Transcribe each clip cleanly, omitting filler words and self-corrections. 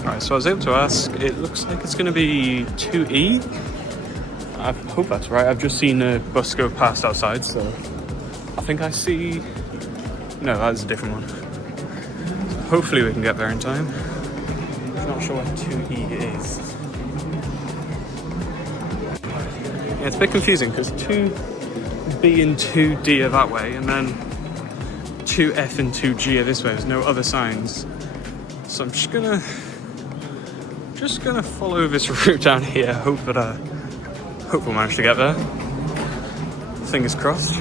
Alright, so I was able to ask, it looks like it's going to be 2E. I hope that's right. I've just seen a bus go past outside, so I think I see... No, that's a different one. So hopefully we can get there in time. I'm not sure what 2E is. Yeah, it's a bit confusing because 2B and 2D are that way, and then 2F and 2G are this way. There's no other signs. So I'm just gonna follow this route down here. Hope we'll manage to get there. Fingers crossed.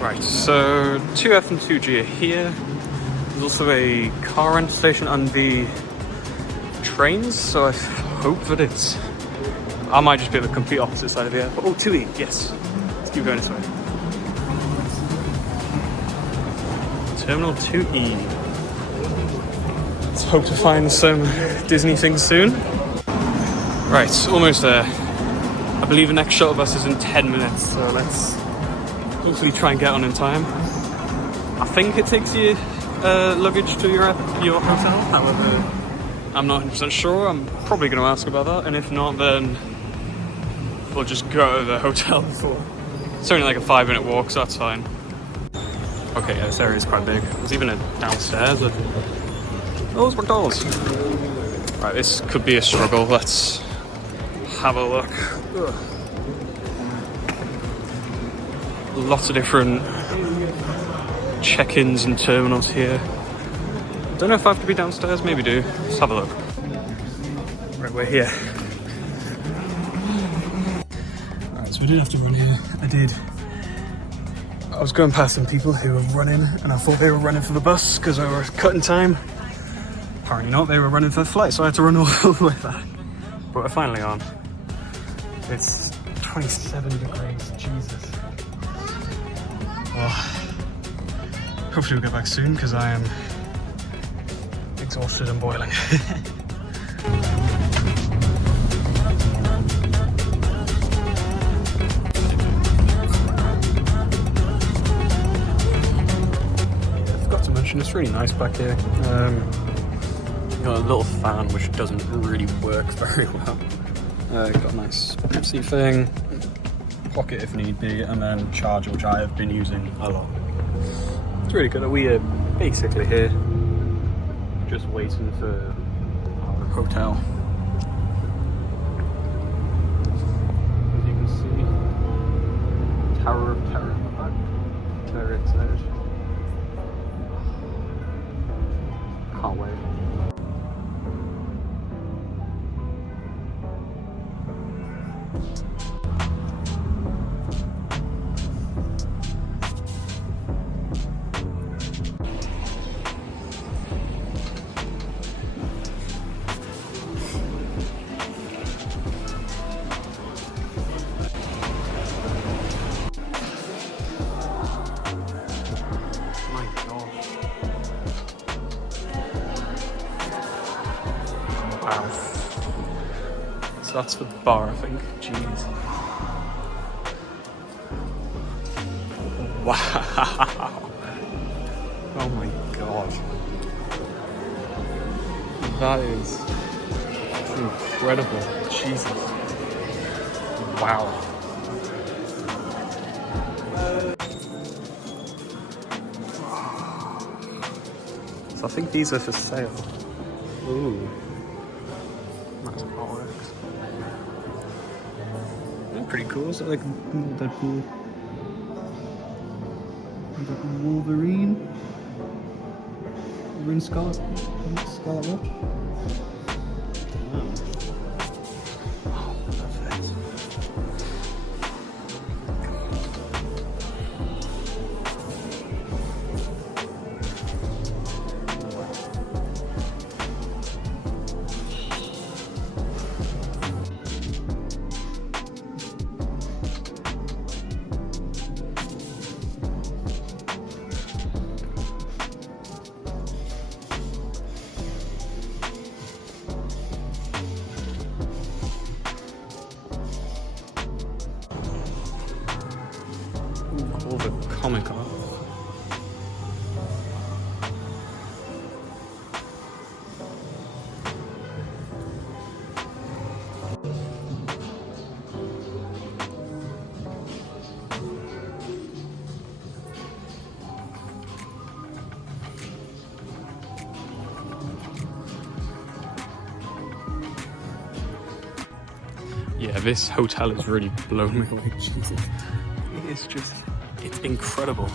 Right, so 2F and 2G are here. There's also a car rental station on the trains, so I hope that it's... I might just be at the complete opposite side of the airport. Oh, 2E, yes. Let's keep going this way. Terminal 2E. Let's hope to find some Disney things soon. Right, almost there. I believe the next shuttle bus is in 10 minutes, so let's hopefully try and get on in time. I think it takes you luggage to your hotel, however, I'm not 100% sure. I'm probably going to ask about that, and if not, then we'll just go to the hotel before. It's only like a 5-minute walk, so that's fine. Okay, yeah, this area is quite big. There's even a downstairs. Oh, it's McDonald's. Right, this could be a struggle. Let's have a look. Ugh. Lots of different check-ins and terminals here. Don't know if I have to be downstairs, maybe do. Let's have a look. Right, we're here. Alright, so we didn't have to run here. I was going past some people who were running, and I thought they were running for the bus because they were cutting time. Apparently not, they were running for the flight, so I had to run all the way back. But we're finally on. It's 27 degrees, Jesus. Oh. Hopefully we'll get back soon because I am exhausted and boiling. It's really nice back here. Got a little fan which doesn't really work very well. Got a nice seat thing, pocket if need be, and then charger, which I have been using a lot. It's really good that we are basically here, just waiting for our hotel. As you can see, Tower of Terror in the back. Very excited. Can't wait. Wow. So that's the bar, I think. Jeez. Wow. Oh my god. That is incredible. Jesus. Wow. So I think these are for sale. Ooh. That's artworks. They're pretty cool. Is it like Deadpool? Wolverine? Wolverine Scarlet Witch? Oh, perfect. All the comic art. yeah, this hotel has really blown me away. Jesus. It is just, it's incredible.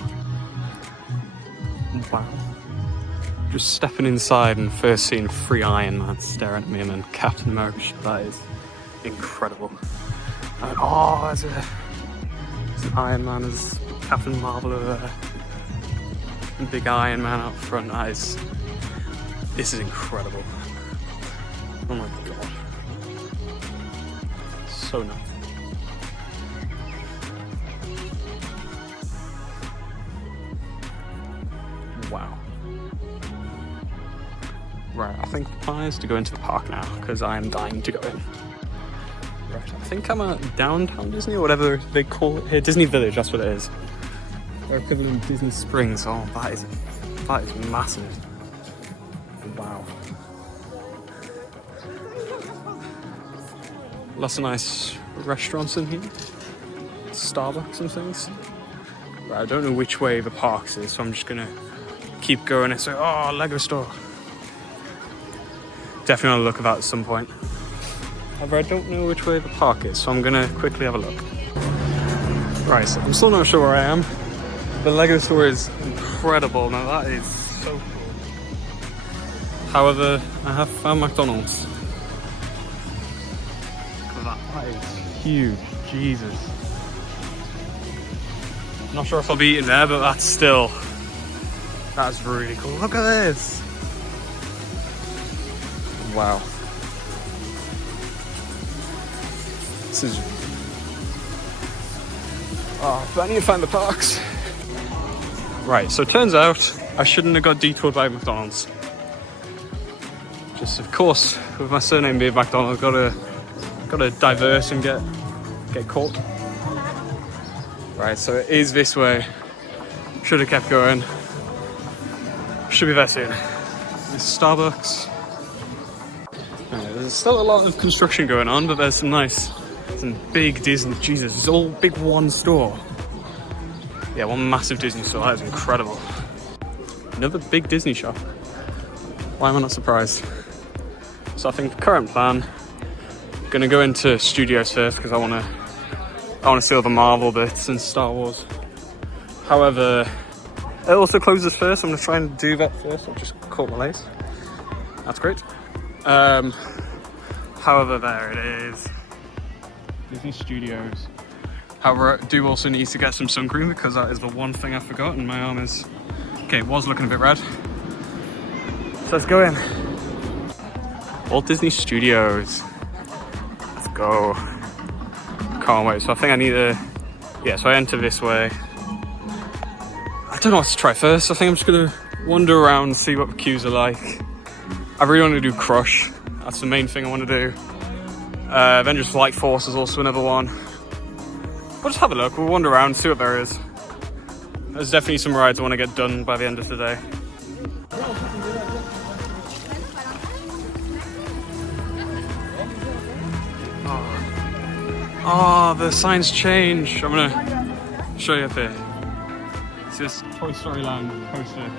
Wow. Just stepping inside and first seeing 3 Iron Man staring at me, and then Captain America. That is incredible. And oh, there's an Iron Man, there's Captain Marvel over there. And big Iron Man out front. This is incredible. Oh my god. So nice. Wow. Right, I think the plan is to go into the park now, because I am dying to go in. Right, I think I'm at Downtown Disney, or whatever they call it here. Disney Village, that's what it is. Or equivalent of Disney Springs. Oh, that is massive. Wow. Lots of nice restaurants in here. Starbucks and things. Right, I don't know which way the parks is, so I'm just gonna keep going and say, oh, Lego store. Definitely want to look at that at some point. However, I don't know which way the park is, so I'm gonna quickly have a look. Right, so I'm still not sure where I am. The Lego store is incredible. Now that is so cool. However, I have found McDonald's. That is huge. Jesus. Not sure if I'll be eating there, but that's really cool. Look at this. Wow. This is... oh, but I need to find the parks. Right, so it turns out I shouldn't have got detoured by McDonald's. Just, of course, with my surname being McDonald, gotta divert and get caught. Right, so it is this way. Should have kept going. Should be there soon. There's Starbucks. There's still a lot of construction going on, but there's some big Disney. Jesus, it's all big one store. Yeah, one massive Disney store. That is incredible. Another big Disney shop. Why am I not surprised? So I think the current plan, I'm gonna go into studios first because I wanna see all the Marvel bits and Star Wars. However, it also closes first. I'm gonna try and do that first. I've just caught my lace. That's great. However, there it is. Disney Studios. However, I do also need to get some sun cream because that is the one thing I forgot, and my arm is... okay, it was looking a bit red. So let's go in. Walt Disney Studios. Let's go. Can't wait. So I think I need to... yeah, so I enter this way. I don't know what to try first. I think I'm just going to wander around and see what the queues are like. I really want to do Crush. That's the main thing I want to do. Avengers Flight Force is also another one. We'll just have a look. We'll wander around, see what there is. There's definitely some rides I want to get done by the end of the day. Oh, the signs change. I'm gonna show you up here. It's this Toy Story Land poster.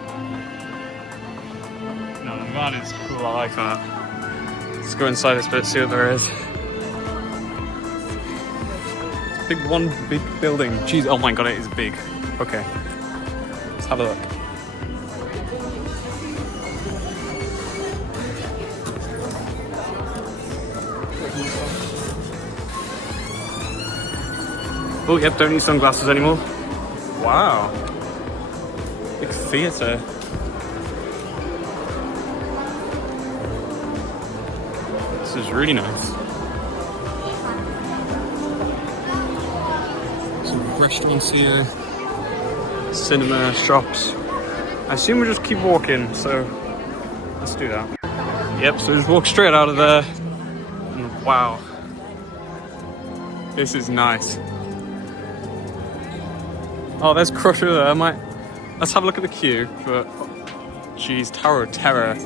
No, that is cool. I like that. Let's go inside this bit, see what there is. It's one big building. Jeez, oh my god, it is big. Okay, let's have a look. Oh, yep, don't need sunglasses anymore. Wow. Big theatre. This is really nice. Some restaurants here. Cinema, shops. I assume we'll just keep walking, so let's do that. Yep, so just walk straight out of there. And wow. This is nice. Oh, there's Crusher there. Let's have a look at the queue. But, geez, Tower of Terror.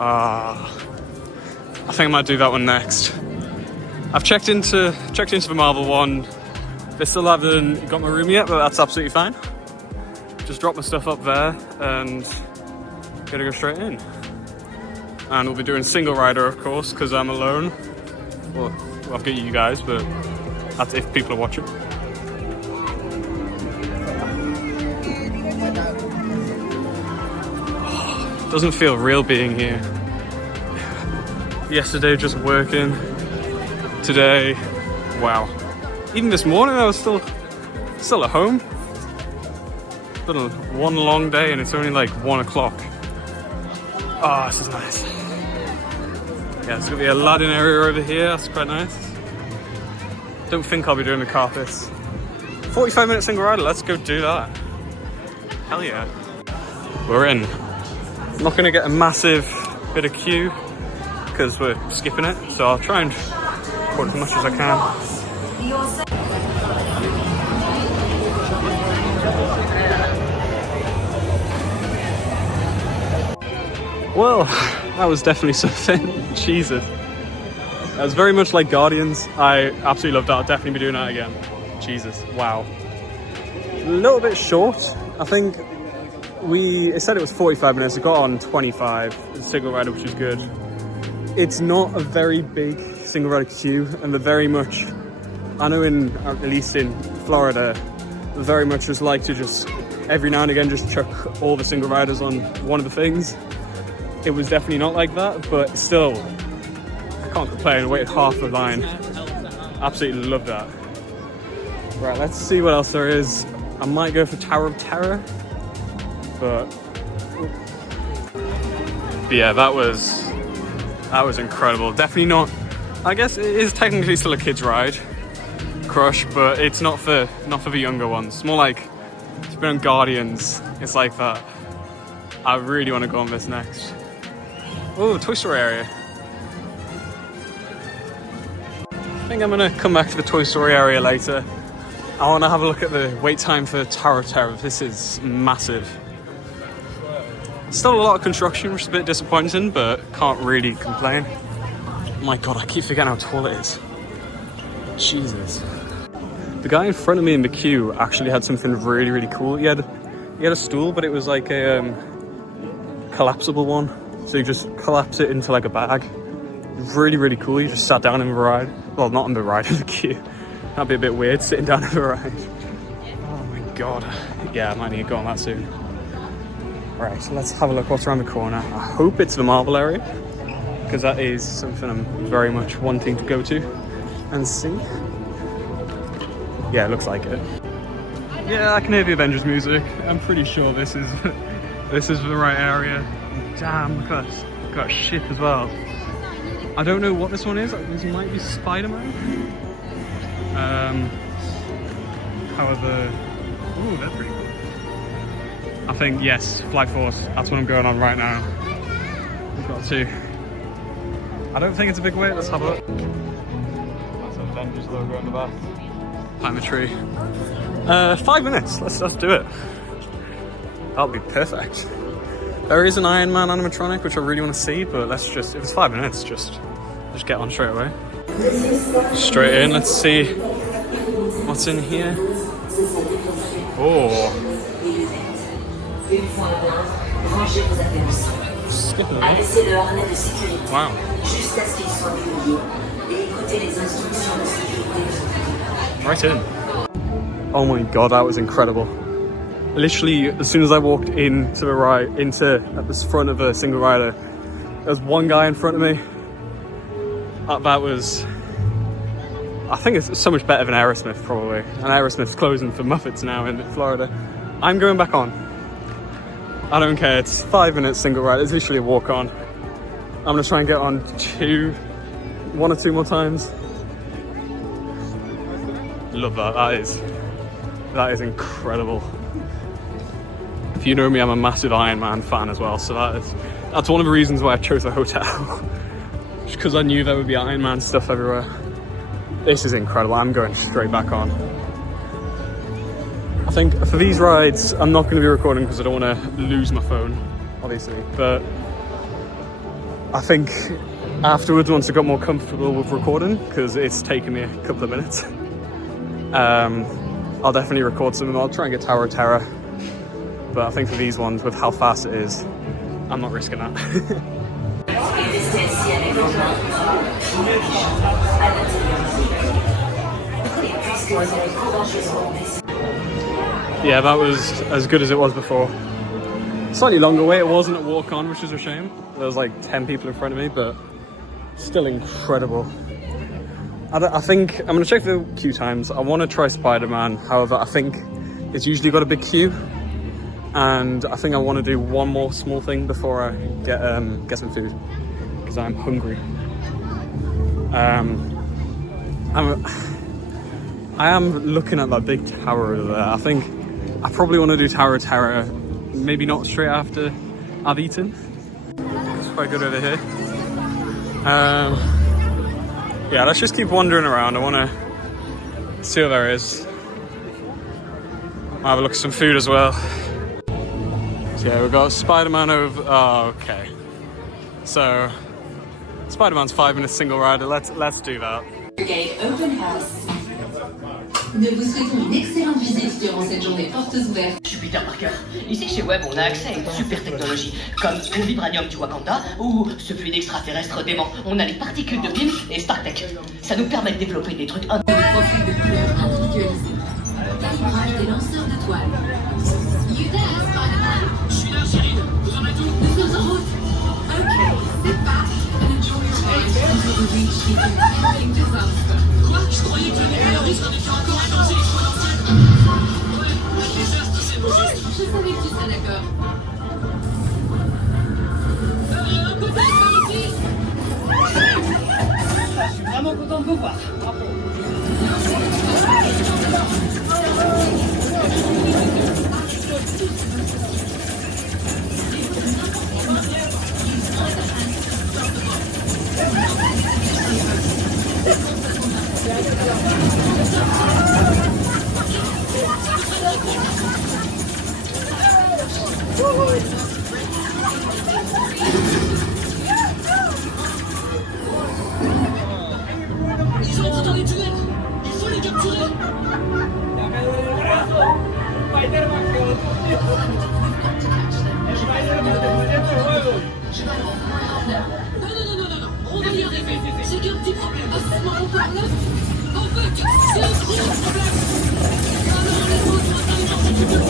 I think I might do that one next. I've checked into the Marvel one. They still haven't got my room yet, but that's absolutely fine. Just drop my stuff up there and gonna go straight in. And we'll be doing single rider, of course, because I'm alone. Well, I've got you guys, but that's if people are watching. Doesn't feel real being here. Yesterday just working. Today, wow. Even this morning I was still at home. Been one long day and it's only like 1 o'clock. Oh, this is nice. Yeah, there's gonna be a Aladdin area over here. That's quite nice. Don't think I'll be doing the carpets. 45-minute single rider. Let's go do that. Hell yeah. We're in. I'm not gonna get a massive bit of queue because we're skipping it, so I'll try and record as much as I can. Well, that was definitely something. Jesus. That was very much like Guardians. I absolutely loved that. I'll definitely be doing that again. Jesus, wow. A little bit short. I think it said it was 45 minutes. It got on 25. Single rider, which is good. It's not a very big single rider queue, and they're very much, I know at least in Florida, they very much just like to just every now and again just chuck all the single riders on one of the things. It was definitely not like that, but still, I can't complain. I waited half the line. Absolutely love that. Right, let's see what else there is. I might go for Tower of Terror, but yeah, that was incredible. Definitely not. I guess it is technically still a kids ride, Crush, but it's not for the younger ones. It's more like it's been on Guardians. It's like that. I really want to go on this next. Oh, Toy Story area. I think I'm gonna come back to the Toy Story area later. I want to have a look at the wait time for Tower of Terror. This is massive. Still a lot of construction, which is a bit disappointing, but can't really complain. Oh my god, I keep forgetting how tall it is. Jesus. The guy in front of me in the queue actually had something really, really cool. He had a stool, but it was like a collapsible one. So you just collapse it into like a bag. Really, really cool. You just sat down in the ride. Well, not in the ride, in the queue. That'd be a bit weird, sitting down in the ride. Oh my god. Yeah, I might need to go on that soon. Right, so let's have a look what's around the corner. I hope it's the marble area, because that is something I'm very much wanting to go to and see. Yeah, it looks like it. Yeah, I can hear the Avengers music. I'm pretty sure this is the right area. Damn, look at that ship as well. I don't know what this one is. This might be Spider-Man. However, ooh, that's pretty cool. I think, yes, Flight Force. That's what I'm going on right now. We've got to. I don't think it's a big wait. Let's have a look. That's an Avengers logo on the back. Climb the tree. 5 minutes. Let's do it. That'll be perfect. There is an Iron Man animatronic, which I really want to see, but let's just, if it's 5 minutes, just get on straight away. Straight in, let's see what's in here. Oh. Skipping it. Wow. Right in. Oh my god, that was incredible. Literally, as soon as I walked into the ride, at the front of a single rider, there was one guy in front of me. That was, I think it's so much better than Aerosmith probably. And Aerosmith's closing for Muppets now in Florida. I'm going back on. I don't care, it's 5 minutes single rider, it's literally a walk on. I'm gonna try and get on 1 or 2 more times. Love that, that is incredible. If you know me, I'm a massive Iron Man fan as well, so that's one of the reasons why I chose the hotel. Just because I knew there would be Iron Man stuff everywhere. This is incredible, I'm going straight back on. I think for these rides, I'm not going to be recording because I don't want to lose my phone, obviously, but I think afterwards, once I got more comfortable with recording, because it's taken me a couple of minutes, I'll definitely record some of them. I'll try and get Tower of Terror. But I think for these ones, with how fast it is, I'm not risking that. Yeah, that was as good as it was before. Slightly longer wait. It wasn't at walk on, which is a shame. There was like 10 people in front of me, but still incredible. I think I'm gonna check the queue times. I want to try Spider-Man. However, I think it's usually got a big queue, and I think I want to do one more small thing before I get some food because I'm hungry. I am looking at that big tower over there. I think I probably want to do Tower of Terror, maybe not straight after I've eaten. It's quite good over here. Yeah, let's just keep wandering around. I want to see what there is. I'll have a look at some food as well. So yeah, we've got Spider-Man over... Oh, okay. So, Spider-Man's 5 minutes single rider. Let's do that. Open house. Nous vous souhaitons une excellente visite durant cette journée portes ouvertes. Je suis Peter Parker. Ici chez Web, on a accès à une super technologie, comme le vibranium du Wakanda ou ce fluide extraterrestre dément. On a les particules de Pym et StarTech. Ça nous permet de développer des trucs... Profil de couleurs individualisé. Calibrage des lanceurs de toile. You there, Spider-Man? Je suis là, Cyril. Vous en êtes où? Nous sommes en route. Okay, sit back and enjoy your ride until we reach the impending disaster. Quoi? Je croyais que le numéro risque en était encore un danger exponentiel. Ouais, le désastre, c'est beau. Je savais que tu serais d'accord. Un peu par ici. Je suis vraiment content de vous voir. Bravo. Ils entrent dans les tunnels. Il faut les capturer. Non. On va y arriver. C'est qu'un petit problème. Un small problem. En fait, c'est un gros problème. Alors les autres arrivent à s'occuper.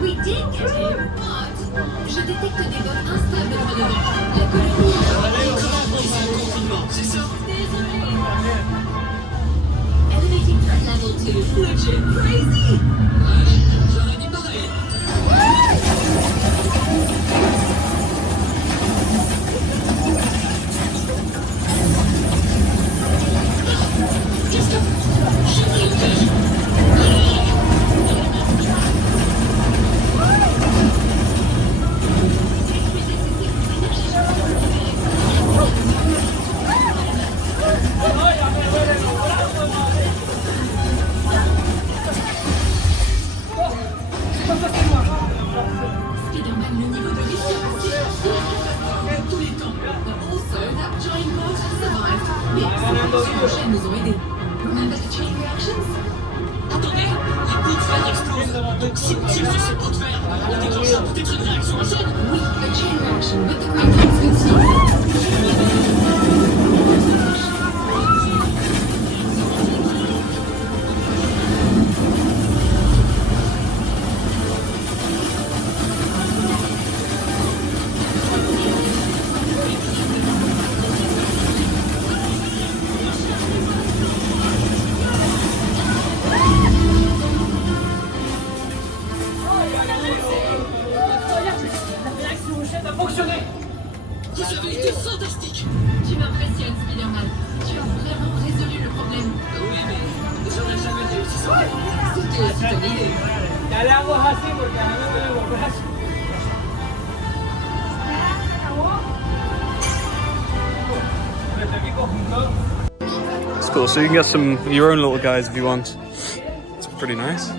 We did get him, but je détecte des vols instables là-dedans. La colonie C'est ça. Désolé. Elevating threat level 2. Legit crazy. J'aurais dit pareil. Spider-Man, le niveau de risque de tous les temps. Also, that giant boat survived. Mais ces prochaines nous ont aidés. Remember the chain reactions? Attendez, les bouts de fer explosent. Donc si on tire sur ces bouts de fer, on déclenchera peut-être une réaction en chaîne. Oui, a chain reaction with the great good stuff. Vous avez été fantastique. Tu m'impressionnes, Spider-Man. Tu as vraiment résolu le problème. Oui, mais j'aurais jamais réussi ça. C'était aussi ton idée. cool. So you can get some of your own little guys if you want. It's pretty nice.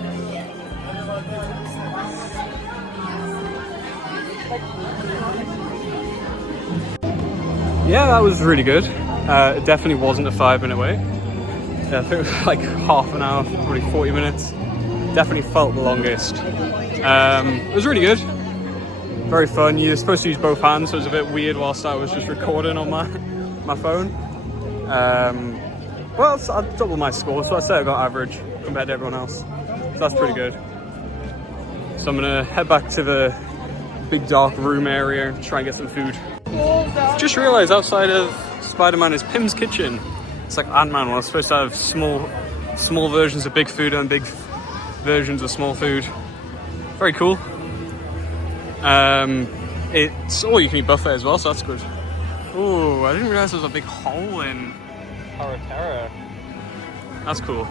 Yeah, that was really good. It definitely wasn't a 5-minute wait. I think it was like half an hour, probably 40 minutes. Definitely felt the longest. It was really good. Very fun. You're supposed to use both hands, so it was a bit weird whilst I was just recording on my phone. Well, I doubled my score, so I say I got average compared to everyone else. So that's pretty good. So I'm gonna head back to the big dark room area and try and get some food. Just realised outside of Spider-Man is Pym's Kitchen. It's like Ant-Man, well, it's supposed to have small versions of big food and big versions of small food. Very cool. It's all you can eat buffet as well, so that's good. Oh, I didn't realise there was a big hole in Terra. That's cool.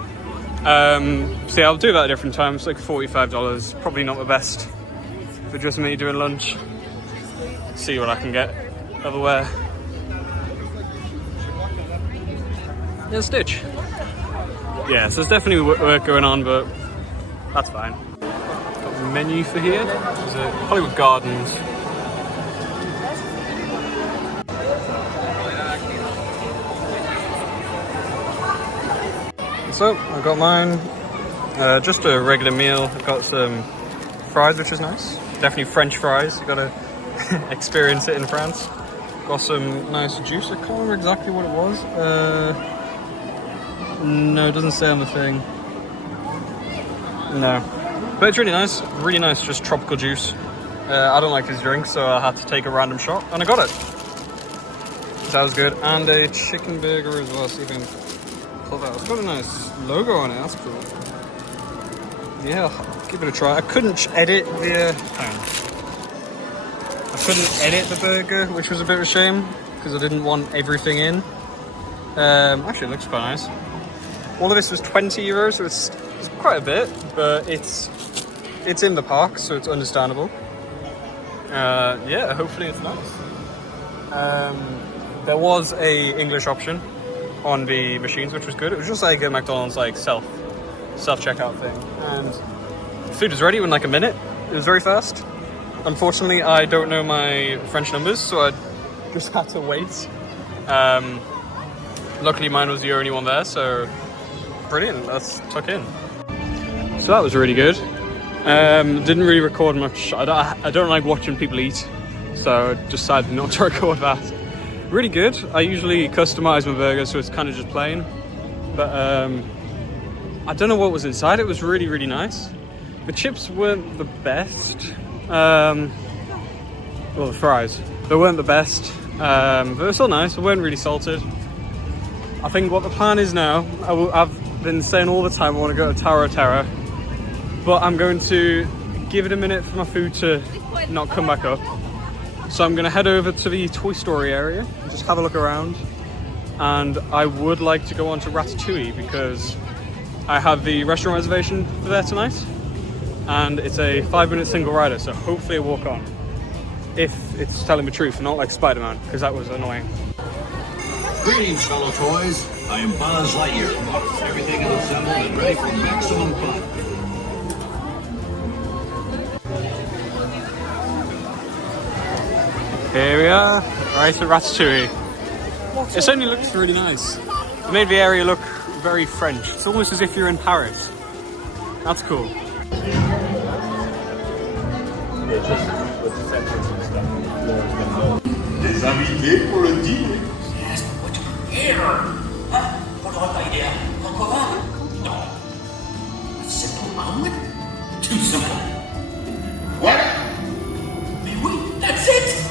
So yeah, I'll do that at a different time. It's like $45. Probably not the best for just me doing lunch. See what I can get elsewhere. Yeah, Stitch. Yeah, so there's definitely work going on, but that's fine. Got the menu for here. There's a Hollywood Gardens. So I got mine. Just a regular meal. I've got some fries, which is nice. Definitely French fries. You gotta experience it in France. Got some nice juice. I can't remember exactly what it was. No, it doesn't say on the thing. No, but it's really nice, just tropical juice. I don't like these drinks, so I had to take a random shot, and I got it. So that was good, and a chicken burger as well, so you can pull that. It's got a nice logo on it, that's cool. Yeah, I'll give it a try. I couldn't edit the... I couldn't edit the burger, which was a bit of a shame, because I didn't want everything in. Actually, it looks quite nice. All of this was €20, so it's quite a bit, but it's in the park, so it's understandable. Yeah, hopefully it's nice. There was a English option on the machines, which was good. It was just like a McDonald's like self checkout thing, and food was ready in like a minute. It was very fast. Unfortunately, I don't know my French numbers, so I just had to wait. Luckily, mine was the only one there, so brilliant. Let's tuck in. So that was really good. Didn't really record much. I don't like watching people eat, so I decided not to record that. Really good. I usually customize my burger, so it's kind of just plain. But I don't know what was inside. It was really, really nice. The chips weren't the best. Well, the fries. They weren't the best. But they were still nice. They weren't really salted. I think what the plan is now, I've been saying all the time I want to go to Tower of Terror, but I'm going to give it a minute for my food to not come back up. So I'm going to head over to the Toy Story area and just have a look around. And I would like to go on to Ratatouille because I have the restaurant reservation for there tonight. And it's a 5-minute single rider, so hopefully I walk on. If it's telling the truth, not like Spider-Man, because that was annoying. Greetings, fellow toys. I am Buzz Lightyear. Everything is assembled and ready for maximum fun. Here we are, right at Ratatouille. It certainly looks really nice. It made the area look very French. It's almost as if you're in Paris. That's cool. Des invités pour le dîner. Yes, but what do you hear? Hein? Pour le repas idéal. Encore un? Non. A simple omelet? Too simple. What? Mais oui, that's it!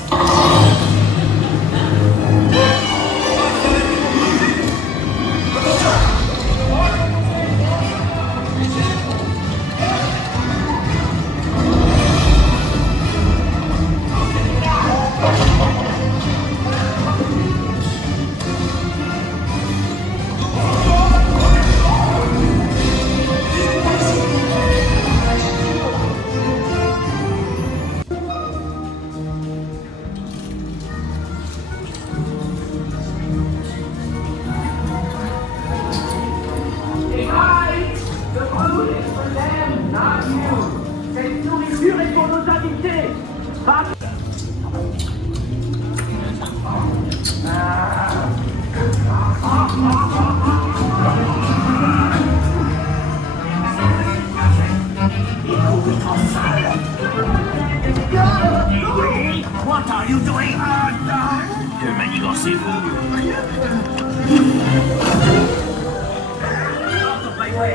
What are you doing? Manigancez-vous. Out of my way.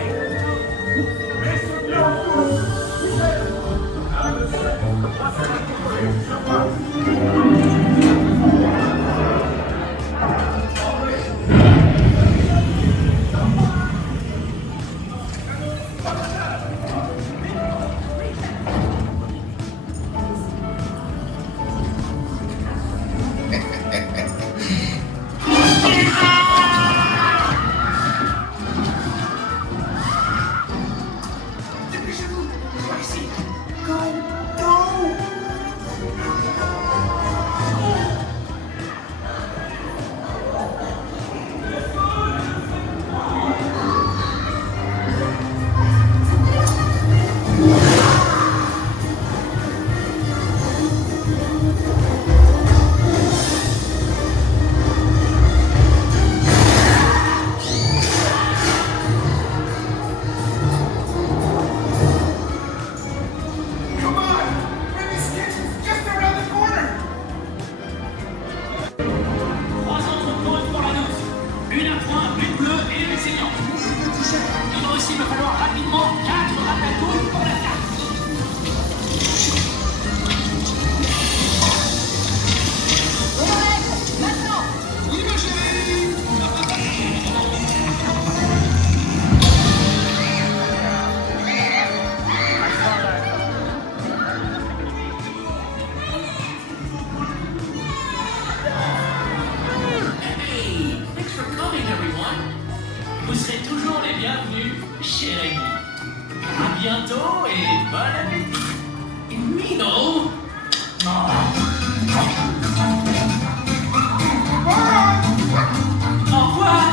Vous serez toujours les bienvenus chez Rémi. À bientôt et bon appétit. Mino. Au revoir.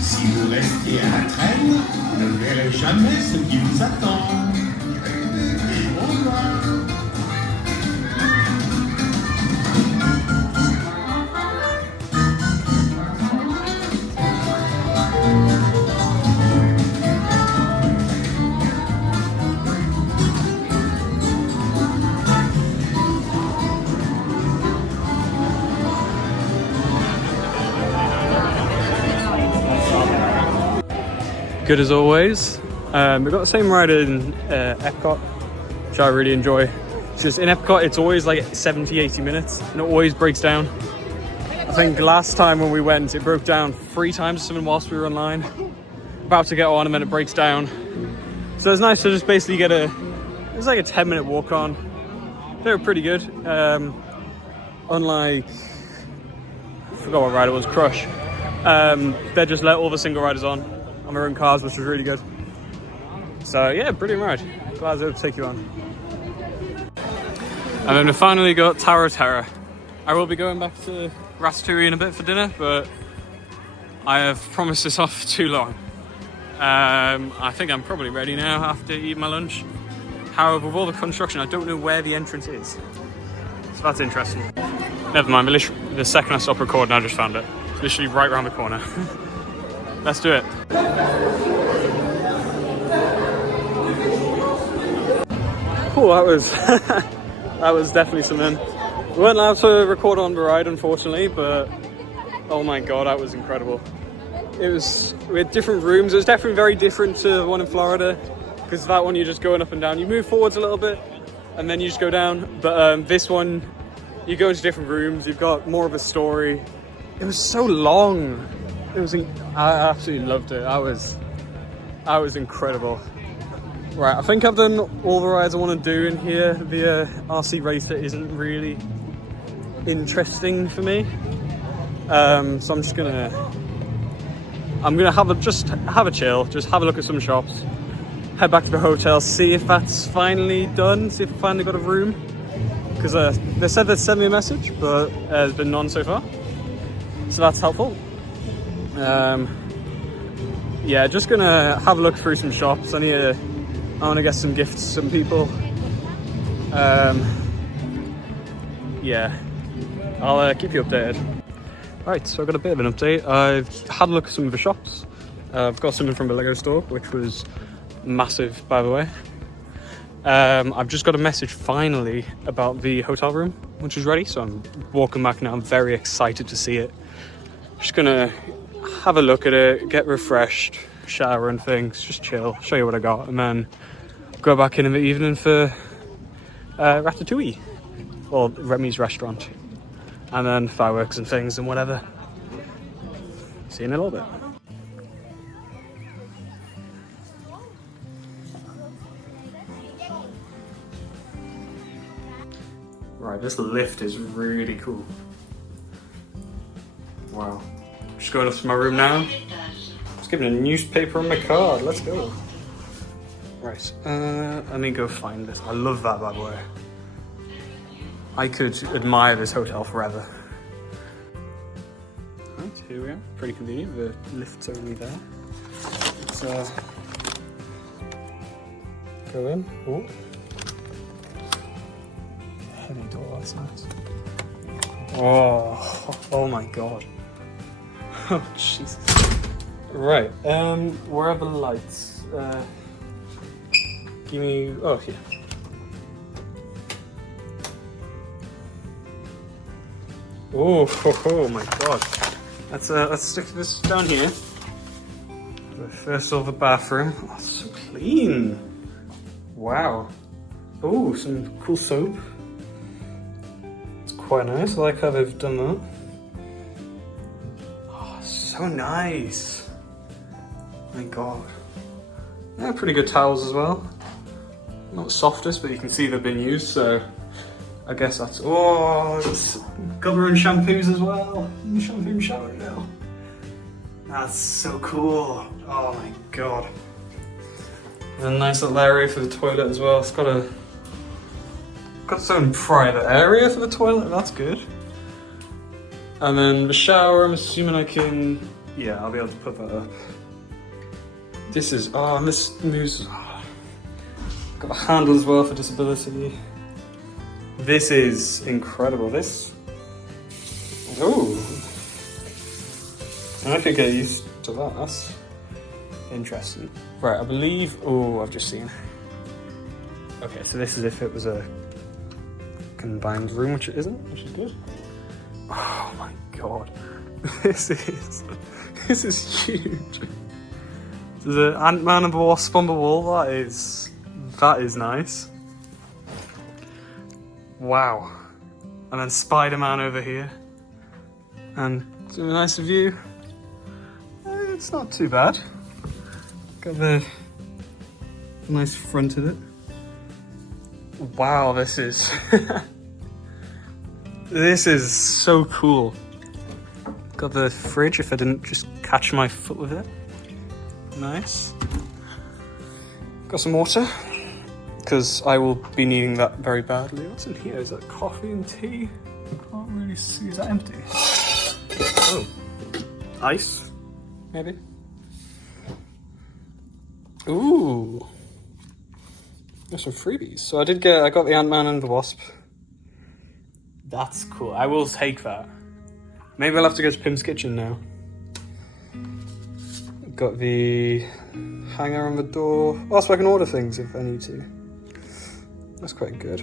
Si vous restez à la traîne, vous ne verrez jamais ce qui vous attend. Au revoir. Good as always. We've got the same ride in Epcot, which I really enjoy. It's just in Epcot, it's always like 70-80 minutes, and it always breaks down. I think last time when we went, it broke down 3 times or something whilst we were online. About to get on, and then it breaks down. So it's nice to just basically get it was like a 10-minute walk on. They were pretty good. Unlike, I forgot what ride it was, Crush. They just let all the single riders on their own cars, which was really good. So yeah, brilliant ride. Glad I was able to take you on. And then we finally got Tower of Terror. I will be going back to Ratatouille in a bit for dinner, but I have promised this off too long. I think I'm probably ready now after eating my lunch. However, with all the construction, I don't know where the entrance is. So that's interesting. Never mind, the second I stop recording, I just found it. It's literally right around the corner. Let's do it. Cool, that was definitely something. We weren't allowed to record on the ride, unfortunately, but oh my god, that was incredible. We had different rooms. It was definitely very different to the one in Florida, because that one you're just going up and down. You move forwards a little bit, and then you just go down. But this one, you go into different rooms. You've got more of a story. It was so long. I absolutely loved it. I was incredible. Right, I think I've done all the rides I want to do in here. The RC Racer isn't really interesting for me, so I'm gonna have a chill, just have a look at some shops, head back to the hotel, see if that's finally done, see if I finally got a room, because they said they'd send me a message, but there's been none so far, so that's helpful. Yeah, just gonna have a look through some shops. I want to get some gifts to some people. Yeah, I'll keep you updated. Right, so I've got a bit of an update. I've had a look at some of the shops. I've got something from the Lego store, which was massive, by the way. I've just got a message finally about the hotel room, which is ready. So I'm walking back now. I'm very excited to see it. Just gonna have a look at it, get refreshed, shower and things, just chill, show you what I got, and then go back in the evening for Ratatouille, or Remy's restaurant, and then fireworks and things and whatever. See you in a little bit. Right, this lift is really cool. Wow. Just going up to my room now. Just giving a newspaper on my card. Let's go. Right, let me go find this. I love that, by the way. I could admire this hotel forever. Right, here we are. Pretty convenient. The lift's only there. Let's go in. Oh. Heavy door, that's nice. Oh my god. Oh, Jesus. Right, where are the lights? Give me, oh, here. Oh my god. Let's stick this down here. First of all, the bathroom. Oh, it's so clean. Wow. Oh, some cool soap. Quite nice. I like how they've done that. Oh, so nice. My god. Yeah, pretty good towels as well. Not the softest, but you can see they've been used, so I guess that's... Oh, it's cover and shampoos as well. Shampoo and shower now. That's so cool. Oh my god. There's a nice little area for the toilet as well. It's got its own private area for the toilet, that's good. And then the shower, I'm assuming I can... Yeah, I'll be able to put that up. This is... Oh, and this moves... Oh. Got a handle as well for disability. This is incredible. This... Oh! I could get used to that. That's interesting. Right, I believe... Oh, I've just seen. Okay, so this is if it was a combined room, which it isn't, which is good. Oh my god. This is huge. There's an Ant-Man and the Wasp on the wall. That is nice. Wow. And then Spider-Man over here. And a nice view. It's not too bad. Got the nice front of it. Wow, this is this is so cool. Got the fridge if I didn't just catch my foot with it. Nice. Got some water because I will be needing that very badly. What's in here? Is that coffee and tea? I can't really see. Is that empty? Oh, ice, maybe. Ooh. There's some freebies. So I got the Ant-Man and the Wasp. That's cool. I will take that. Maybe I'll have to go to Pim's Kitchen now. Got the hanger on the door. Oh, so I can order things if I need to. That's quite good.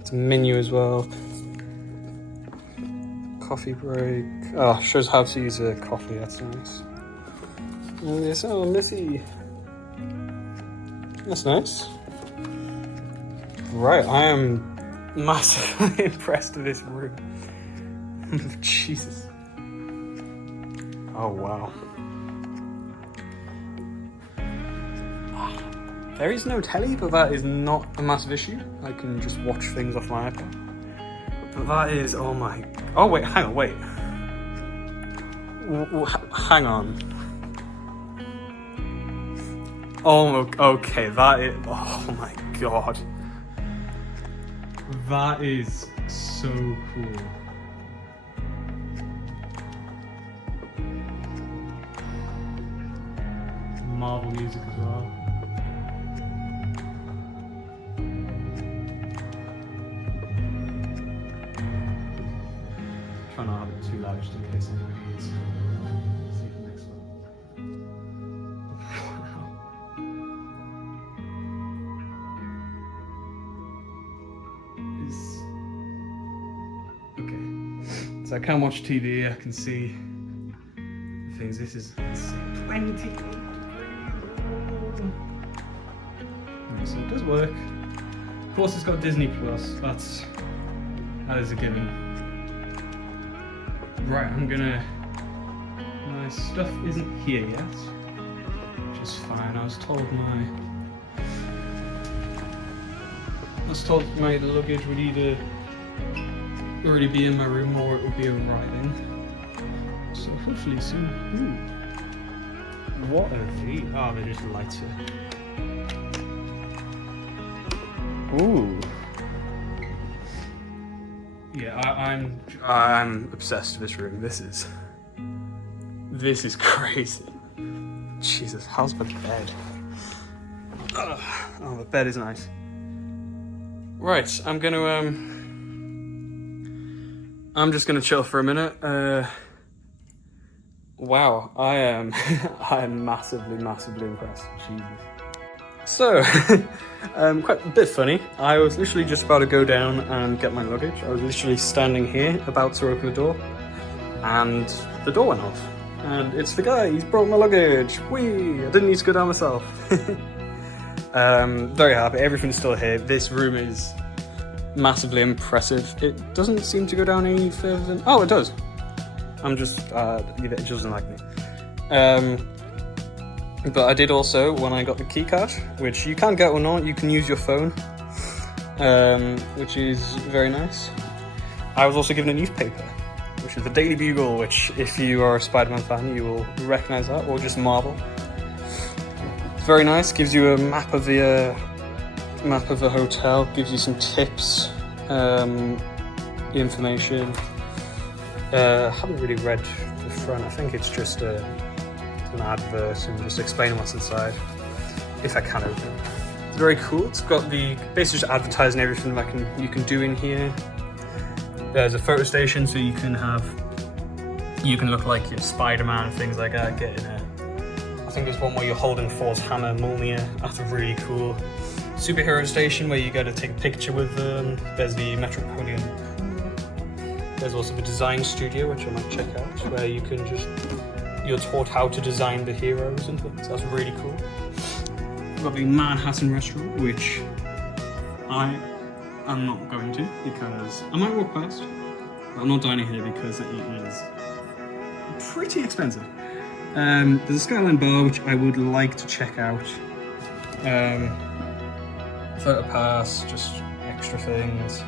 It's a menu as well. Coffee break. Oh, shows how to use a coffee. That's nice. And this, oh, Missy. That's nice. Right, I am massively impressed with this room. Jesus. Oh, wow. There is no telly, but that is not a massive issue. I can just watch things off my iPad. But that is, oh my... Oh, wait, hang on, wait. Hang on. Oh, okay, that is... Oh my god. That is so cool. Marvel music as well. too lavish to be in case anybody is. Let's see the next one. Wow. Okay. So I can watch TV, I can see the things. This is 20 degrees. So it does work. Of course, it's got Disney Plus. That is a given. Right, I'm gonna. My stuff isn't here yet, which is fine. I was told my luggage would either already be in my room or it would be arriving. So hopefully soon. Ooh. What are these? Oh, they're just lights here. Ooh. Yeah, I'm obsessed with this room. This is crazy. Jesus, how's the bed? Ugh. Oh, the bed is nice. Right, I'm just gonna chill for a minute. Wow, I am massively impressed. Jesus. So, quite a bit funny. I was literally just about to go down and get my luggage. I was literally standing here about to open the door, and the door went off. And it's the guy, he's brought my luggage. Whee! I didn't need to go down myself. Very happy, everything's still here. This room is massively impressive. It doesn't seem to go down any further than... Oh, it does. I'm just, it doesn't like me. But I did also, when I got the key card, which you can get or not, you can use your phone, which is very nice. I was also given a newspaper, which is the Daily Bugle, which if you are a Spider-Man fan, you will recognise that, or just Marvel. It's very nice, gives you a map of the hotel, gives you some tips, information. I haven't really read the front, I think it's just an advert and just explaining what's inside, if I can open it. It's very cool. It's got the basically just advertising everything that you can do in here. There's a photo station, so you can look like you're Spider-Man and things like that. I think there's one where you're holding Thor's hammer, Mjolnir. That's really cool. Superhero station where you go to take a picture with them. There's the Metropolitan. There's also the design studio, which I might check out, where you're taught how to design the heroes and things. That's really cool. We've got the Manhattan restaurant, which I am not going to because I might walk past, but I'm not dining here because it is pretty expensive. There's a Skyline bar, which I would like to check out. Photo pass, just extra things.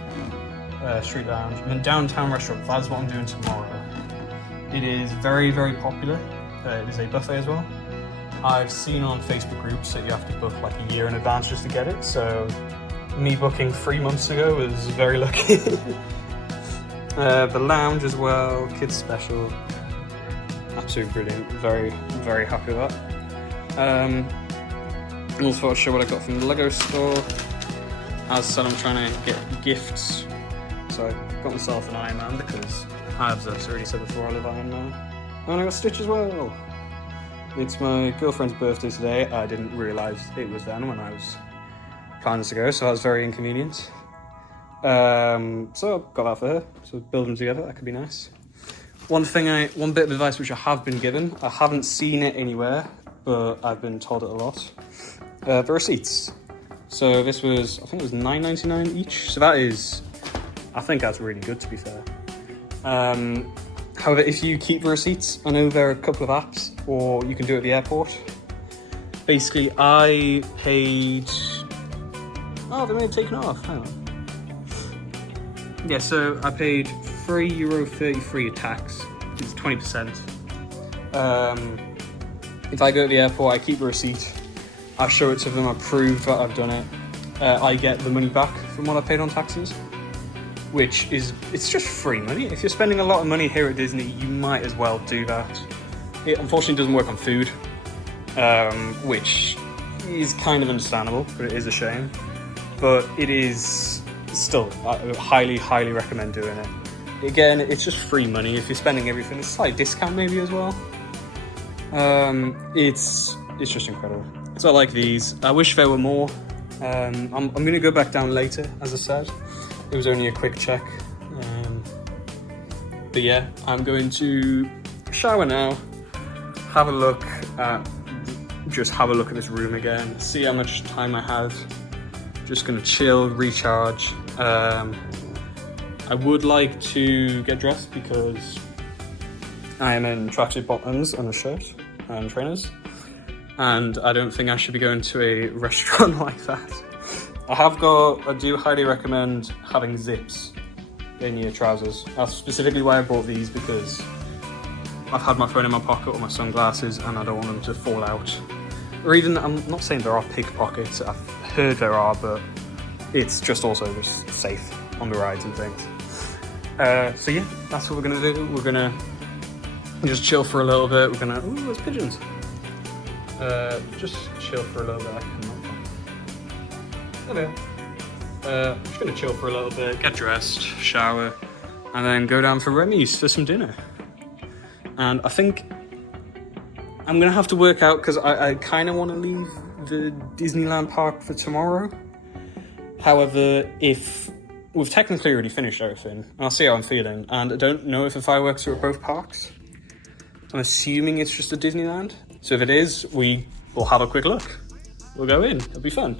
Street lounge. And then downtown restaurant, that's what I'm doing tomorrow. It is very, very popular. It is a buffet as well. I've seen on Facebook groups that you have to book like a year in advance just to get it, so me booking 3 months ago was very lucky. The lounge as well, kids special. Absolutely brilliant. Very, very happy with that. I also thought I'd show what I got from the Lego store. As I said, I'm trying to get gifts. So I got myself an Iron Man because, as I've already said before, I love Iron Man. And I got Stitch as well. It's my girlfriend's birthday today. I didn't realise it was then when I was planning to go, so that was very inconvenient. So I got that for her. So build them together, that could be nice. One bit of advice which I have been given, I haven't seen it anywhere, but I've been told it a lot. The receipts. So this was, I think it was $9.99 each. So I think that's really good, to be fair. However, if you keep the receipts, I know there are a couple of apps, or you can do it at the airport. Basically, I paid... Oh, they may have taken it off, hang on. Yeah, so I paid €3.33 tax, it's 20%. If I go to the airport, I keep a receipt, I show it to them, I prove that I've done it. I get the money back from what I paid on taxes, which is, it's just free money. If you're spending a lot of money here at Disney, you might as well do that. It unfortunately doesn't work on food, which is kind of understandable, but it is a shame. But it is still, I highly, highly recommend doing it. again, it's just free money if you're spending everything. It's a slight discount maybe as well. It's just incredible. So I like these. I wish there were more. I'm gonna go back down later, as I said. It was only a quick check. But yeah, I'm going to shower now, have a look at this room again, see how much time I have. Just gonna chill, recharge. I would like to get dressed because I am in tracksuit bottoms and a shirt and trainers, and I don't think I should be going to a restaurant like that. I do highly recommend having zips in your trousers. That's specifically why I bought these, because I've had my phone in my pocket or my sunglasses and I don't want them to fall out. Or even, I'm not saying there are pickpockets, I've heard there are, but it's just also just safe on the rides and things. So yeah, that's what we're gonna do. We're gonna just chill for a little bit. We're gonna, ooh, there's pigeons. Just chill for a little bit. I cannot find. Okay. Just gonna chill for a little bit, get dressed, shower, and then go down for Remy's for some dinner. And I think I'm gonna have to work out, because I kind of want to leave the Disneyland park for tomorrow. However, if we've technically already finished everything, and I'll see how I'm feeling, and I don't know if the fireworks are at both parks. I'm assuming it's just at Disneyland. So if it is, we will have a quick look. We'll go in, it'll be fun.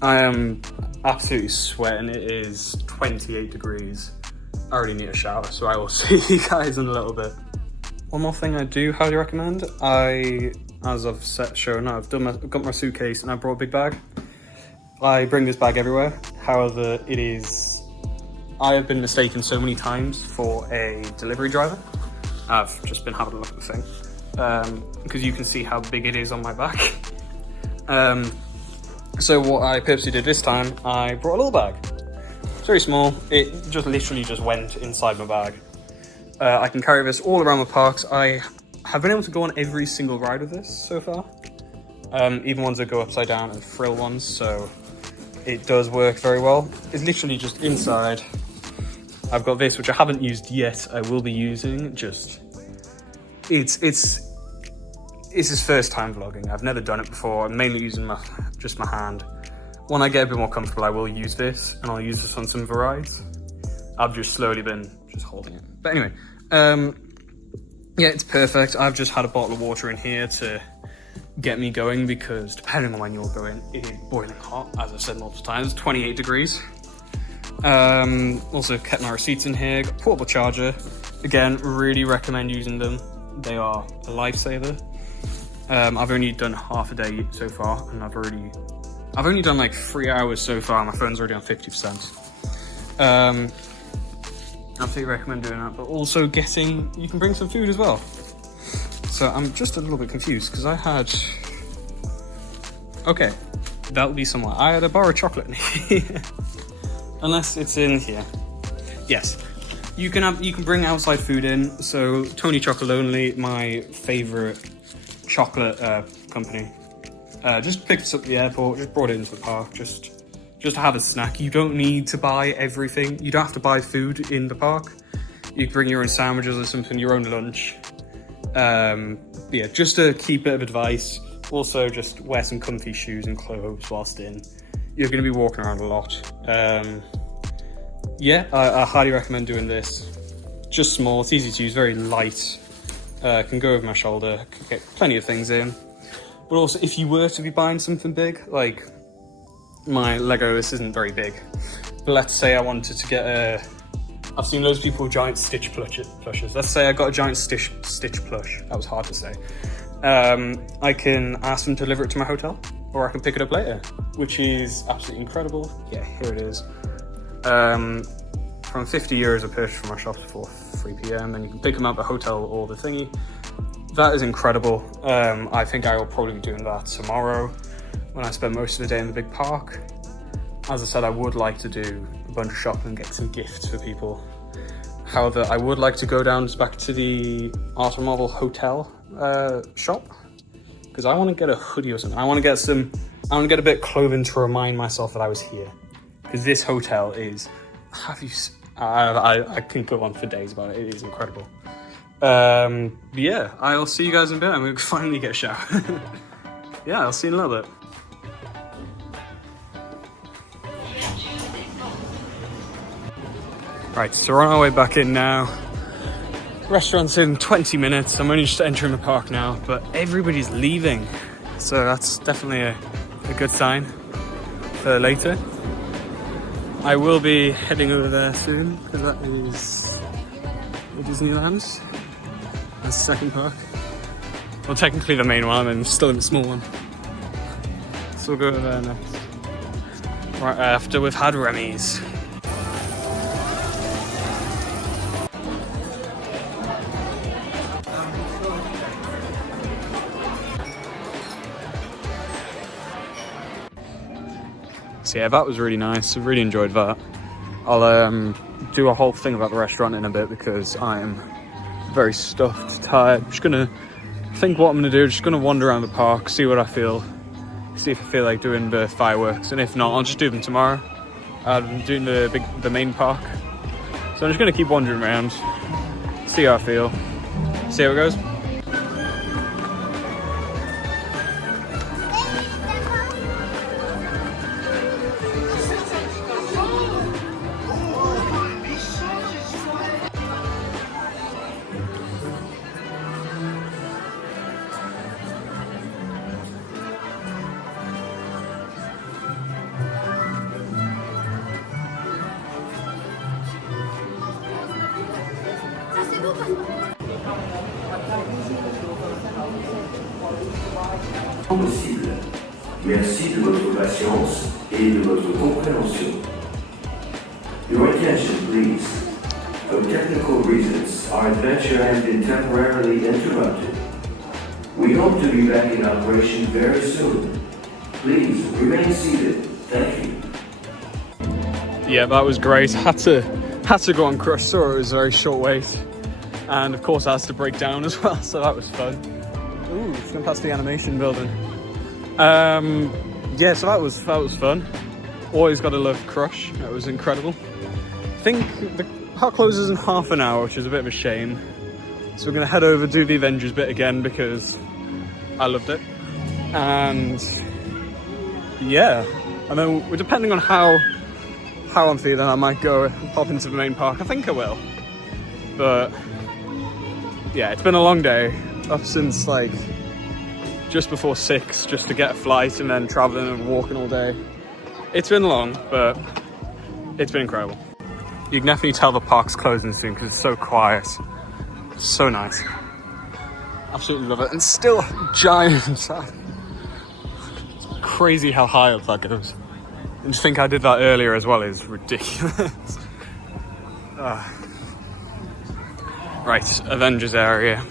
I am absolutely sweating. It is 28 degrees. I already need a shower, so I will see you guys in a little bit. One more thing I do highly recommend. As I've shown, I've got my suitcase and I brought a big bag. I bring this bag everywhere. However, I have been mistaken so many times for a delivery driver. I've just been having a look at the thing, because you can see how big it is on my back. So what I purposely did this time, I brought a little bag. It's very small. It just literally just went inside my bag. I can carry this all around the parks. I have been able to go on every single ride with this so far. Even ones that go upside down and frill ones, so it does work very well. It's literally just inside. I've got this, which I haven't used yet. I will be using. It's his first time vlogging. I've never done it before. I'm mainly using just my hand. When I get a bit more comfortable, I will use this, and I'll use this on some of the rides. I've just slowly been just holding it. But anyway, yeah, it's perfect. I've just had a bottle of water in here to get me going, because depending on when you're going, it is boiling hot, as I've said multiple times, 28 degrees. Also kept my receipts in here, got a portable charger. Again, really recommend using them. They are a lifesaver. I've only done half a day so far, and I've only done like 3 hours so far. My phone's already on 50%. Absolutely recommend doing that, but also you can bring some food as well. So I'm just a little bit confused, because okay, that'll be somewhere. I had a bar of chocolate in here. Unless it's in here. Yes, you can bring outside food in. So Tony Chocolonely, my favorite chocolate company, just picked this up at the airport, just brought it into the park, just to have a snack. You don't need to buy everything. You don't have to buy food in the park. You can bring your own sandwiches or something, your own lunch. Yeah, just to keep a bit of advice. Also, just wear some comfy shoes and clothes whilst in. You're going to be walking around a lot. Yeah, I highly recommend doing this. Just small, it's easy to use, very light. Can go over my shoulder, can get plenty of things in. But also, if you were to be buying something big, like my Lego, this isn't very big. But let's say I wanted to get I've seen loads of people with giant Stitch plushes. Let's say I got a giant Stitch plush. That was hard to say. I can ask them to deliver it to my hotel, or I can pick it up later, which is absolutely incredible. Yeah, here it is. From 50 euros a purchase from our shops before 3 p.m. and you can pick them up at the hotel or the thingy. That is incredible. I think I will probably be doing that tomorrow when I spend most of the day in the big park. As I said, I would like to do a bunch of shopping and get some gifts for people. However, I would like to go down back to the Art of Marvel hotel shop, because I want to get a hoodie or something. I want to get a bit of clothing to remind myself that I was here. Because this hotel is, I can go on for days about it. It is incredible. But yeah, I'll see you guys in a bit. I'm going to finally get a shower. Yeah, I'll see you in a little bit. Right, so we're on our way back in now. Restaurant's in 20 minutes. I'm only just entering the park now, but everybody's leaving. So that's definitely a good sign for later. I will be heading over there soon because that is Disneyland. That's the second park. Well, technically the main one, I'm still in the small one. So we'll go over there next. Right after we've had Remy's. So yeah, that was really nice. I really enjoyed that. I'll do a whole thing about the restaurant in a bit because I am very stuffed, tired. I'm just gonna think what I'm gonna do. Just gonna wander around the park, see what I feel, see if I feel like doing the fireworks, and if not, I'll just do them tomorrow. I'm doing the main park, so I'm just gonna keep wandering around, see how I feel, see how it goes. Possible. Merci de votre patience et de votre compréhension. Your attention, please. For technical reasons, our adventure has been temporarily interrupted. We hope to be back in operation very soon. Please remain seated. Thank you. Yeah, that was great. Had to go on Crush, so it was a very short wait. And of course I had to break down as well, so that was fun. Ooh, just going past the animation building. Yeah, so that was fun. Always got to love Crush. That was incredible. I think the park closes in half an hour, which is a bit of a shame. So we're going to head over, do the Avengers bit again because I loved it. And yeah, I know, depending on how I'm feeling, I might go and pop into the main park. I think I will. But yeah, it's been a long day. Up since like just before 6 just to get a flight and then traveling and walking all day. It's been long, but it's been incredible. You can definitely tell the park's closing soon because it's so quiet. It's so nice. Absolutely love it. And still giant. It's crazy how high up that goes. And to think I did that earlier as well is ridiculous. Right, Avengers area.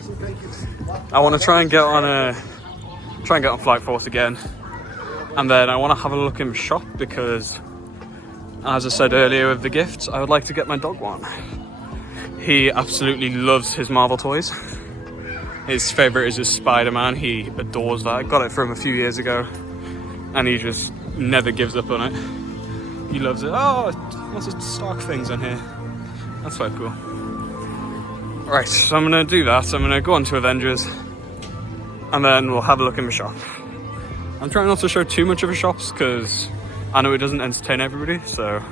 I want to try and get on Flight Force again, and then I want to have a look in the shop because, as I said earlier with the gifts, I would like to get my dog one. He absolutely loves his Marvel toys. His favourite is his Spider-Man. He adores that. I got it for him a few years ago, and he just never gives up on it. He loves it. Oh, lots of Stark things on here. That's quite cool. Right, so I'm going to do that. I'm going to go on to Avengers and then we'll have a look in the shop. I'm trying not to show too much of the shops because I know it doesn't entertain everybody, so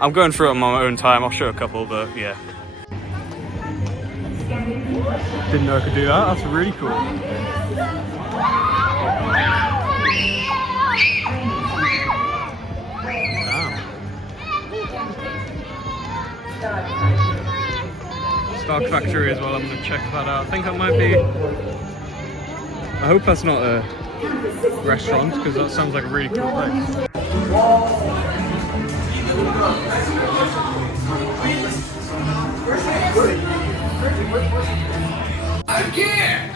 I'm going through it on my own time. I'll show a couple, but yeah. Didn't know I could do that. That's really cool. Stark Factory as well, I'm going to check that out. I think that might be... I hope that's not a restaurant, because that sounds like a really cool place. Again!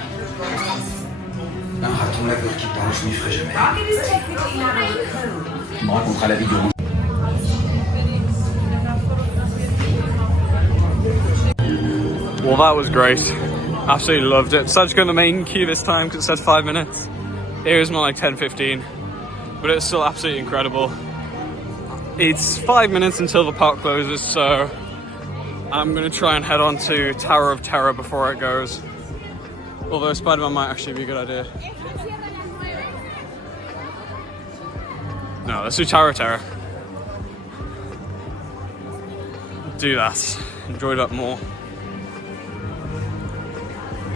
Un raton laveur qui parle, je m'y ferai jamais. Tu me raconteras la vidéo. Well, that was great. Absolutely loved it. Decided to go in the main queue this time because it said 5 minutes. It was more like 10-15, but it was still absolutely incredible. It's 5 minutes until the park closes, so I'm gonna try and head on to Tower of Terror before it goes. Although Spider-Man might actually be a good idea. No, let's do Tower of Terror. Do that. Enjoy that more.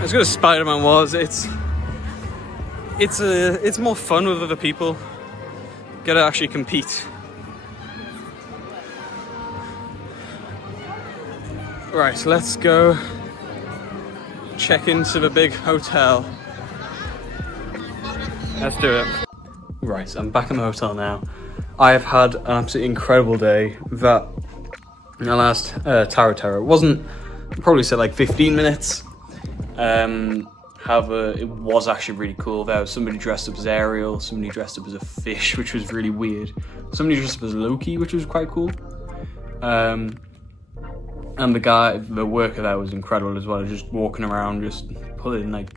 As good as Spider-Man was, it's more fun with other people. Get to actually compete. Right, let's go check into the big hotel. Let's do it. Right, I'm back in the hotel now. I have had an absolutely incredible day. That last Tower of Terror wasn't, I'd probably said like 15 minutes. However, it was actually really cool. There was somebody dressed up as Ariel, somebody dressed up as a fish, which was really weird. Somebody dressed up as Loki, which was quite cool. And the worker there was incredible as well, just walking around, just pulling, like,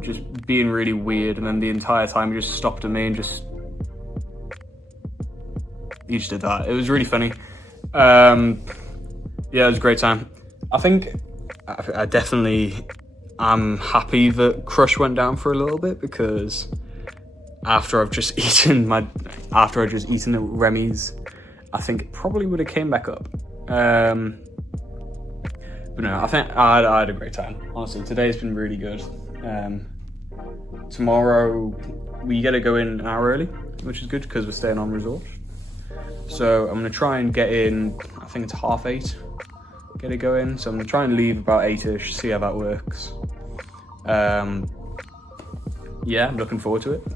just being really weird. And then the entire time he just stopped at me and he just did that. It was really funny. Yeah, it was a great time. I think I definitely am happy that Crush went down for a little bit, because after I've just eaten the Remy's, I think it probably would have came back up. But no, I think I had a great time. Honestly, today's been really good. Tomorrow we get to go in an hour early, which is good because we're staying on resort. So I'm gonna try and get in, I think it's 8:30, get to go in. So I'm gonna try and leave about 8ish, see how that works. Yeah, I'm looking forward to it.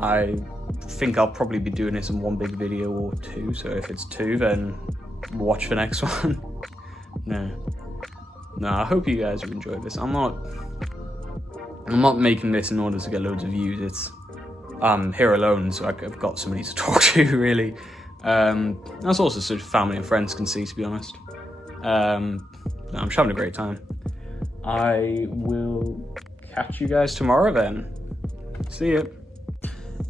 I think I'll probably be doing this in one big video or two. So if it's two, then watch the next one. No, I hope you guys have enjoyed this. I'm not making this in order to get loads of views. I'm here alone, so I've got somebody to talk to, really. That's also so family and friends can see, to be honest. I'm just having a great time. I will catch you guys tomorrow then. See ya.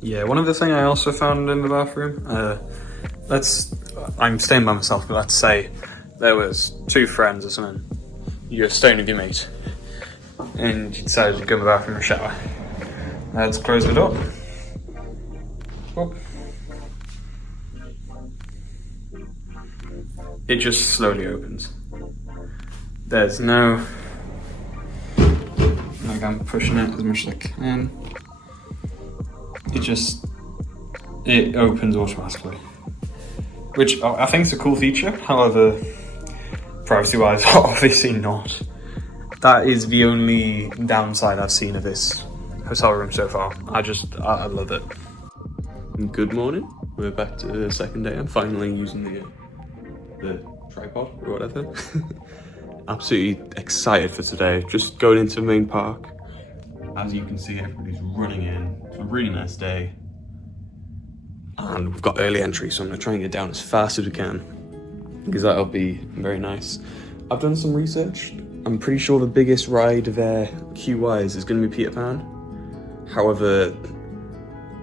Yeah, one other thing I also found in the bathroom. I'm staying by myself, but let's say there was two friends or something. You're staying with your mate, and you decided to go in the bathroom and shower. Let's close the door. Oh. It just slowly opens. There's no, like, I'm pushing it as much as I can. It opens automatically. Which I think is a cool feature, however, privacy-wise, obviously not. That is the only downside I've seen of this hotel room so far. I love it. Good morning. We're back to the second day. I'm finally using the tripod or whatever. Absolutely excited for today. Just going into the main park. As you can see, everybody's running in. It's a really nice day. And we've got early entry, so I'm gonna try and get down as fast as we can, because that'll be very nice. I've done some research. I'm pretty sure the biggest ride there, queue-wise, is gonna be Peter Pan. However,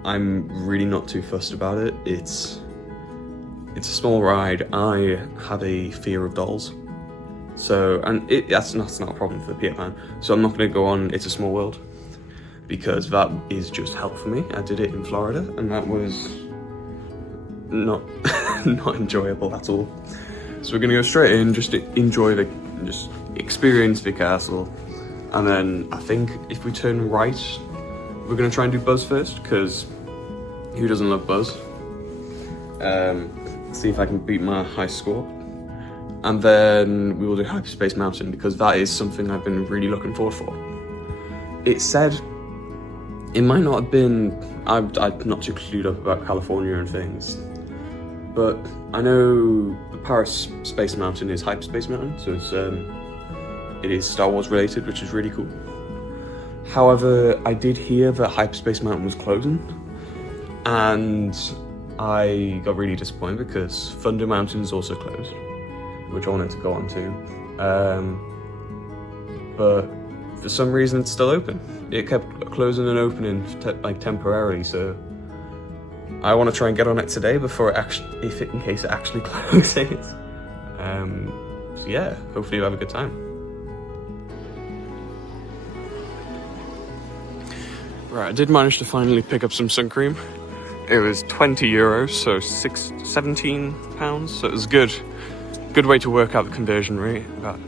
I'm really not too fussed about it. It's a small ride. I have a fear of dolls. So, and that's not a problem for Peter Pan. So I'm not gonna go on It's a Small World, because that is just hell for me. I did it in Florida, and that was not enjoyable at all. So we're gonna go straight in, just experience the castle, and then I think if we turn right, we're gonna try and do Buzz first, because who doesn't love Buzz? See if I can beat my high score, and then we will do Hyperspace Mountain, because that is something I've been really looking forward for. It said it might not have been, I'm not too clued up about California and things, but I know the Paris Space Mountain is Hyperspace Mountain, so it is Star Wars related, which is really cool. However, I did hear that Hyperspace Mountain was closing, and I got really disappointed because Thunder Mountain is also closed, which I wanted to go on to. But for some reason it's still open. It kept closing and opening temporarily, so I want to try and get on it today before in case it actually closes. yeah, hopefully you'll have a good time. Right, I did manage to finally pick up some sun cream. It was €20, so £17, so it was good way to work out the conversion rate, about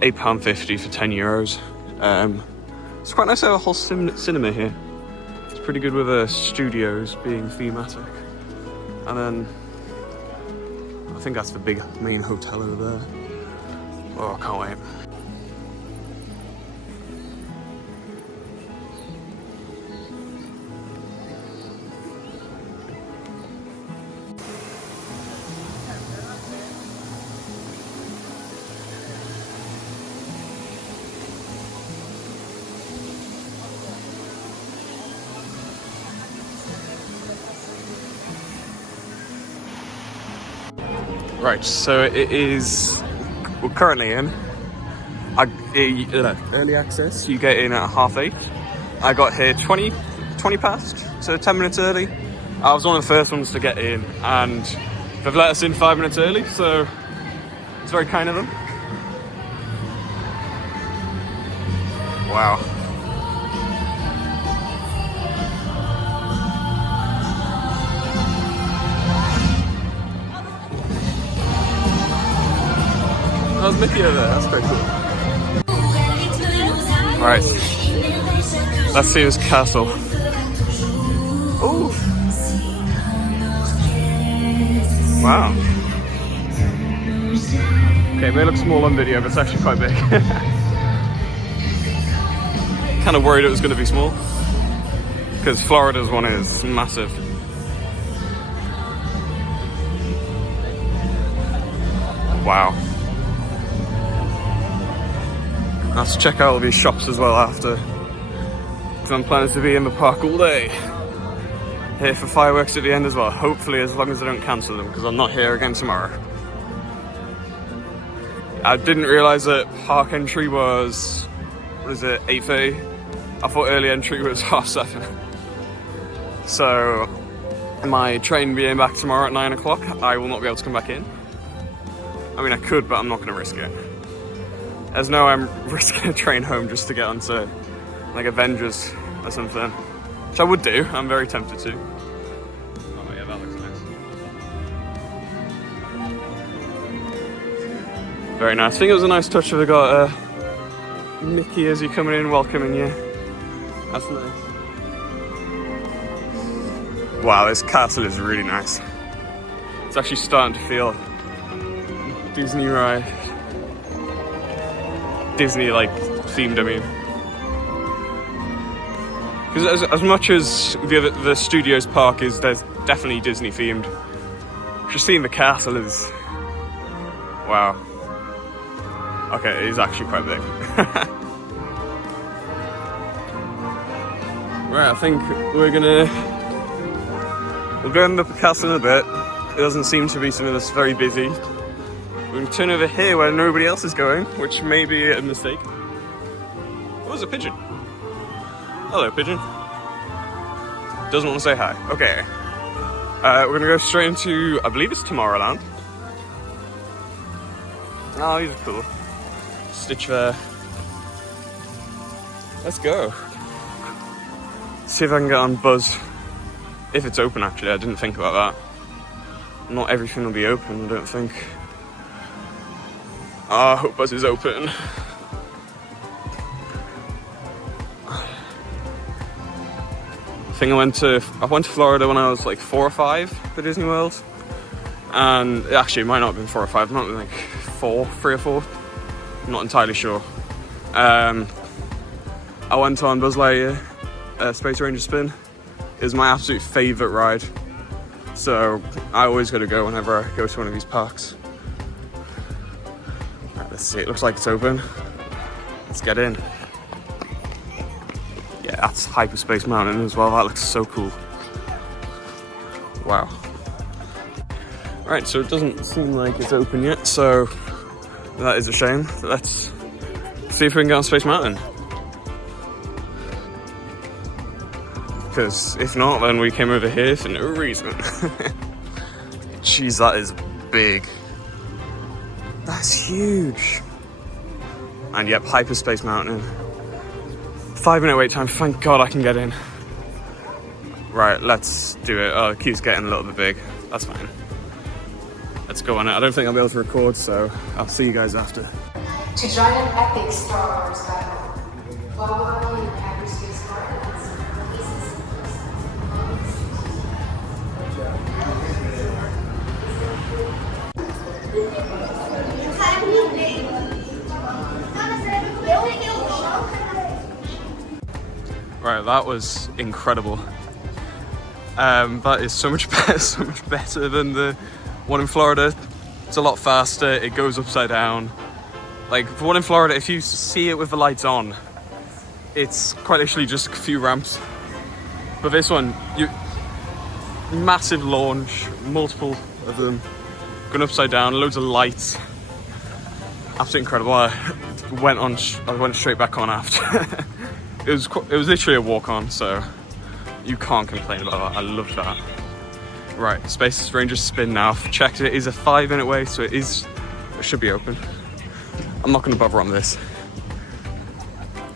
£8.50 for €10. It's quite nice to have a whole cinema here. It's pretty good with the studios being thematic. And then I think that's the big main hotel over there. Oh, I can't wait. Right, so it is, we're currently in early access. You get in at 8:30. I got here 20 past, so 10 minutes early. I was one of the first ones to get in, and they've let us in 5 minutes early, so it's very kind of them. Wow. How's Mickey over there? That's quite cool. Alright, let's see this castle. Ooh! Wow. Okay, it may look small on video, but it's actually quite big. Kind of worried it was going to be small, because Florida's one is massive. Wow. Let's check out all these shops as well after, because I'm planning to be in the park all day. Here for fireworks at the end as well, hopefully, as long as they don't cancel them, because I'm not here again tomorrow. I didn't realise that park entry was, what is it, 8:30? I thought early entry was 7:30. So, my train being back tomorrow at 9 o'clock, I will not be able to come back in. I mean, I could, but I'm not going to risk it. There's no I'm risking a train home just to get onto like Avengers or something, which I would do. I'm very tempted to. Oh yeah, that looks nice. Very nice. I think it was a nice touch. They got Mickey as you coming in, welcoming you. That's nice. Wow, this castle is really nice. It's actually starting to feel Disney ride. Disney like themed, I mean, because as much as the studios park is, there's definitely Disney themed. Just seeing the castle is, wow. Okay, it is actually quite big. Right, I think we'll go in the castle in a bit. It doesn't seem to be something that's very busy. We can turn over here where nobody else is going, which may be a mistake. Oh, there's a pigeon. Hello, pigeon. Doesn't want to say hi. Okay. We're going to go straight into, I believe it's Tomorrowland. Oh, these are cool. Stitch there. Let's go. See if I can get on Buzz. If it's open, actually. I didn't think about that. Not everything will be open, I don't think. Oh, I hope Buzz is open. I think I went to Florida when I was like 4 or 5 for Disney World. And actually it might not have been 4 or 5, it might have been like 3 or 4. I'm not entirely sure. I went on Buzz Lightyear Space Ranger Spin. It was my absolute favourite ride. So I always got to go whenever I go to one of these parks. Right, let's see, it looks like it's open. Let's get in. Yeah, that's Hyperspace Mountain as well. That looks so cool. Wow. Right, so it doesn't seem like it's open yet, so that is a shame. Let's see if we can get on Space Mountain. Because if not, then we came over here for no reason. Jeez, that is big. That's huge. And yep, Hyperspace Mountain. 5-minute wait time. Thank God I can get in. Right, let's do it. Oh, the queue's getting a little bit big. That's fine. Let's go on it. I don't think I'll be able to record, so I'll see you guys after. To join an epic Star Wars battle, while in hyperspace gardens, Right, that was incredible. That is so much better than the one in Florida. It's a lot faster. It goes upside down. Like the one in Florida, if you see it with the lights on, it's quite literally just a few ramps. But this one, massive launch, multiple of them, going upside down, loads of lights. Absolutely incredible. I went straight back on after. It was literally a walk on, so you can't complain about that. I love that. Right, Space Rangers spin now. I've checked it. It is a 5-minute wait, so it should be open. I'm not going to bother on this.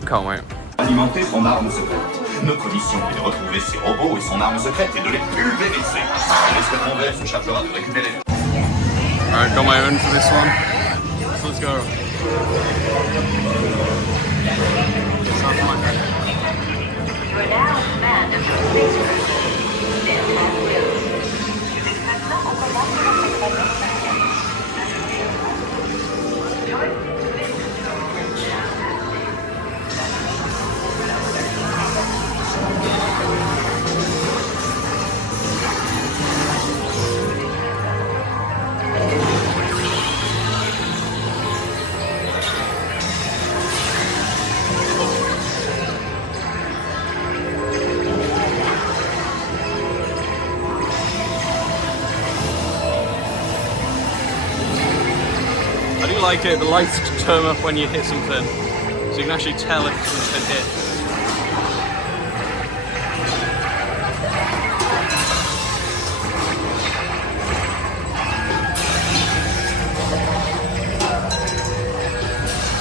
Can't wait. Alimenter son arme secrète. Notre mission est de retrouver ses robots et son arme secrète et de les pulvériser. L'escadron vert se chargera de récupérer. Alright, got my own for this one. So let's go. You are now in command of your space cruiser. Stand by still. Tu descends en commande de la section. Joystick spin control and shaft active. I like it, the lights turn up when you hit something, so you can actually tell if it's been hit.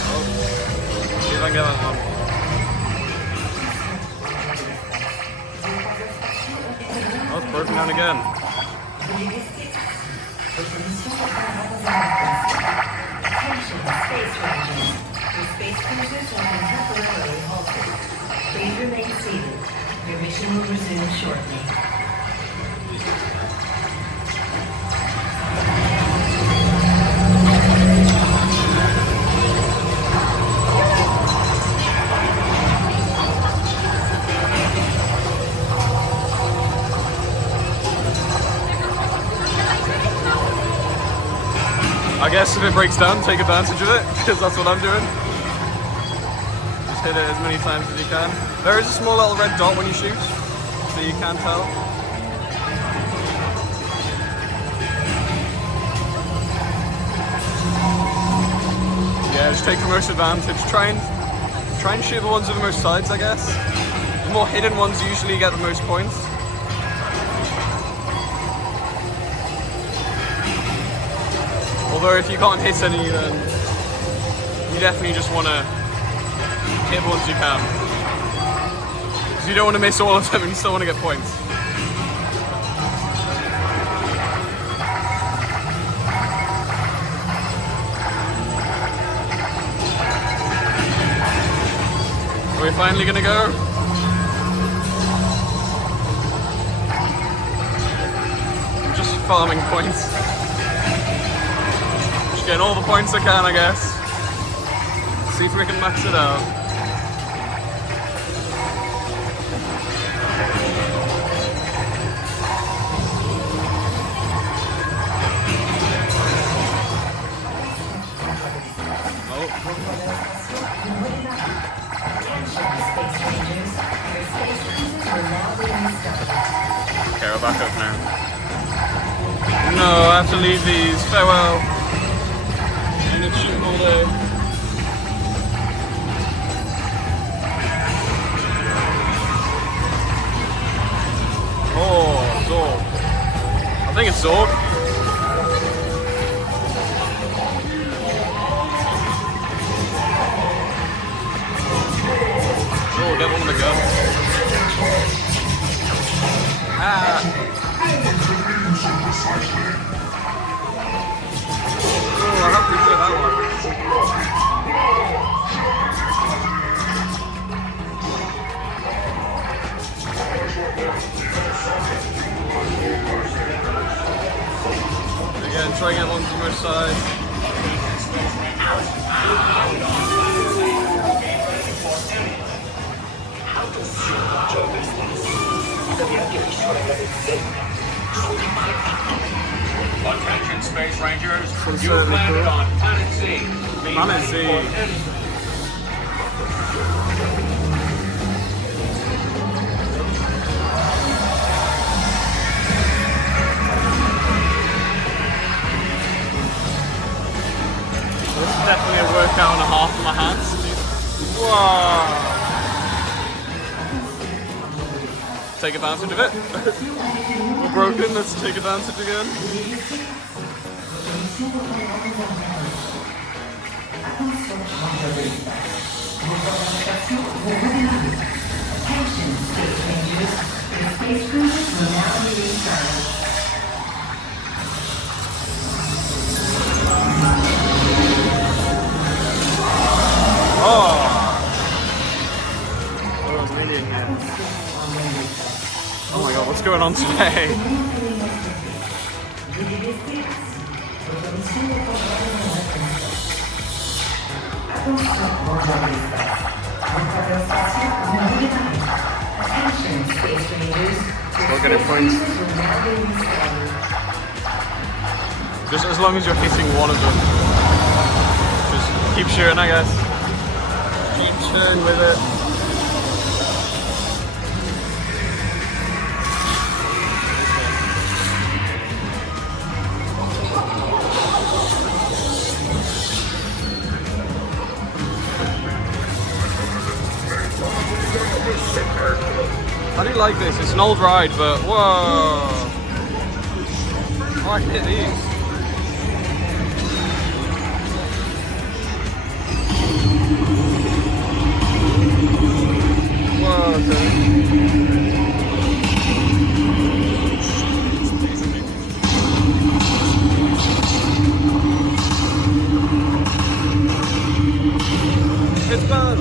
Oh, see if I can get that one. Oh, it's broken down again. Attention, Space Rangers. Your space cruisers have been temporarily halted. Please remain seated. Your mission will resume shortly. I guess if it breaks down, take advantage of it, because that's what I'm doing. Just hit it as many times as you can. There is a small little red dot when you shoot, so you can tell. Yeah, just take the most advantage. Try and shoot the ones with the most sides, I guess. The more hidden ones usually get the most points. Although if you can't hit any, then you definitely just want to hit the ones you can. Because you don't want to miss all of them and you still want to get points. Are we finally going to go? I'm just farming points. Getting all the points I can, I guess. See if we can max it out. Okay, we're back up now. No, I have to leave these. Farewell. It's shooting all day. Oh, Zorg. I think it's Zorg. I have to do that one. Again, try and get along to the side. Attention, Space Rangers. You've landed on Planet Z. Planet Z. This is definitely a workout and a half for my hands. Whoa! Take advantage of it. We're broken, let's take advantage again. Oh! There's an Indian here. Oh my god, what's going on today? We're getting points. Just as long as you're hitting one of them. Just keep shooting, I guess. Keep shooting with it. I do like this, it's an old ride, but whoa! Oh, I can hit these. Whoa, it's bad.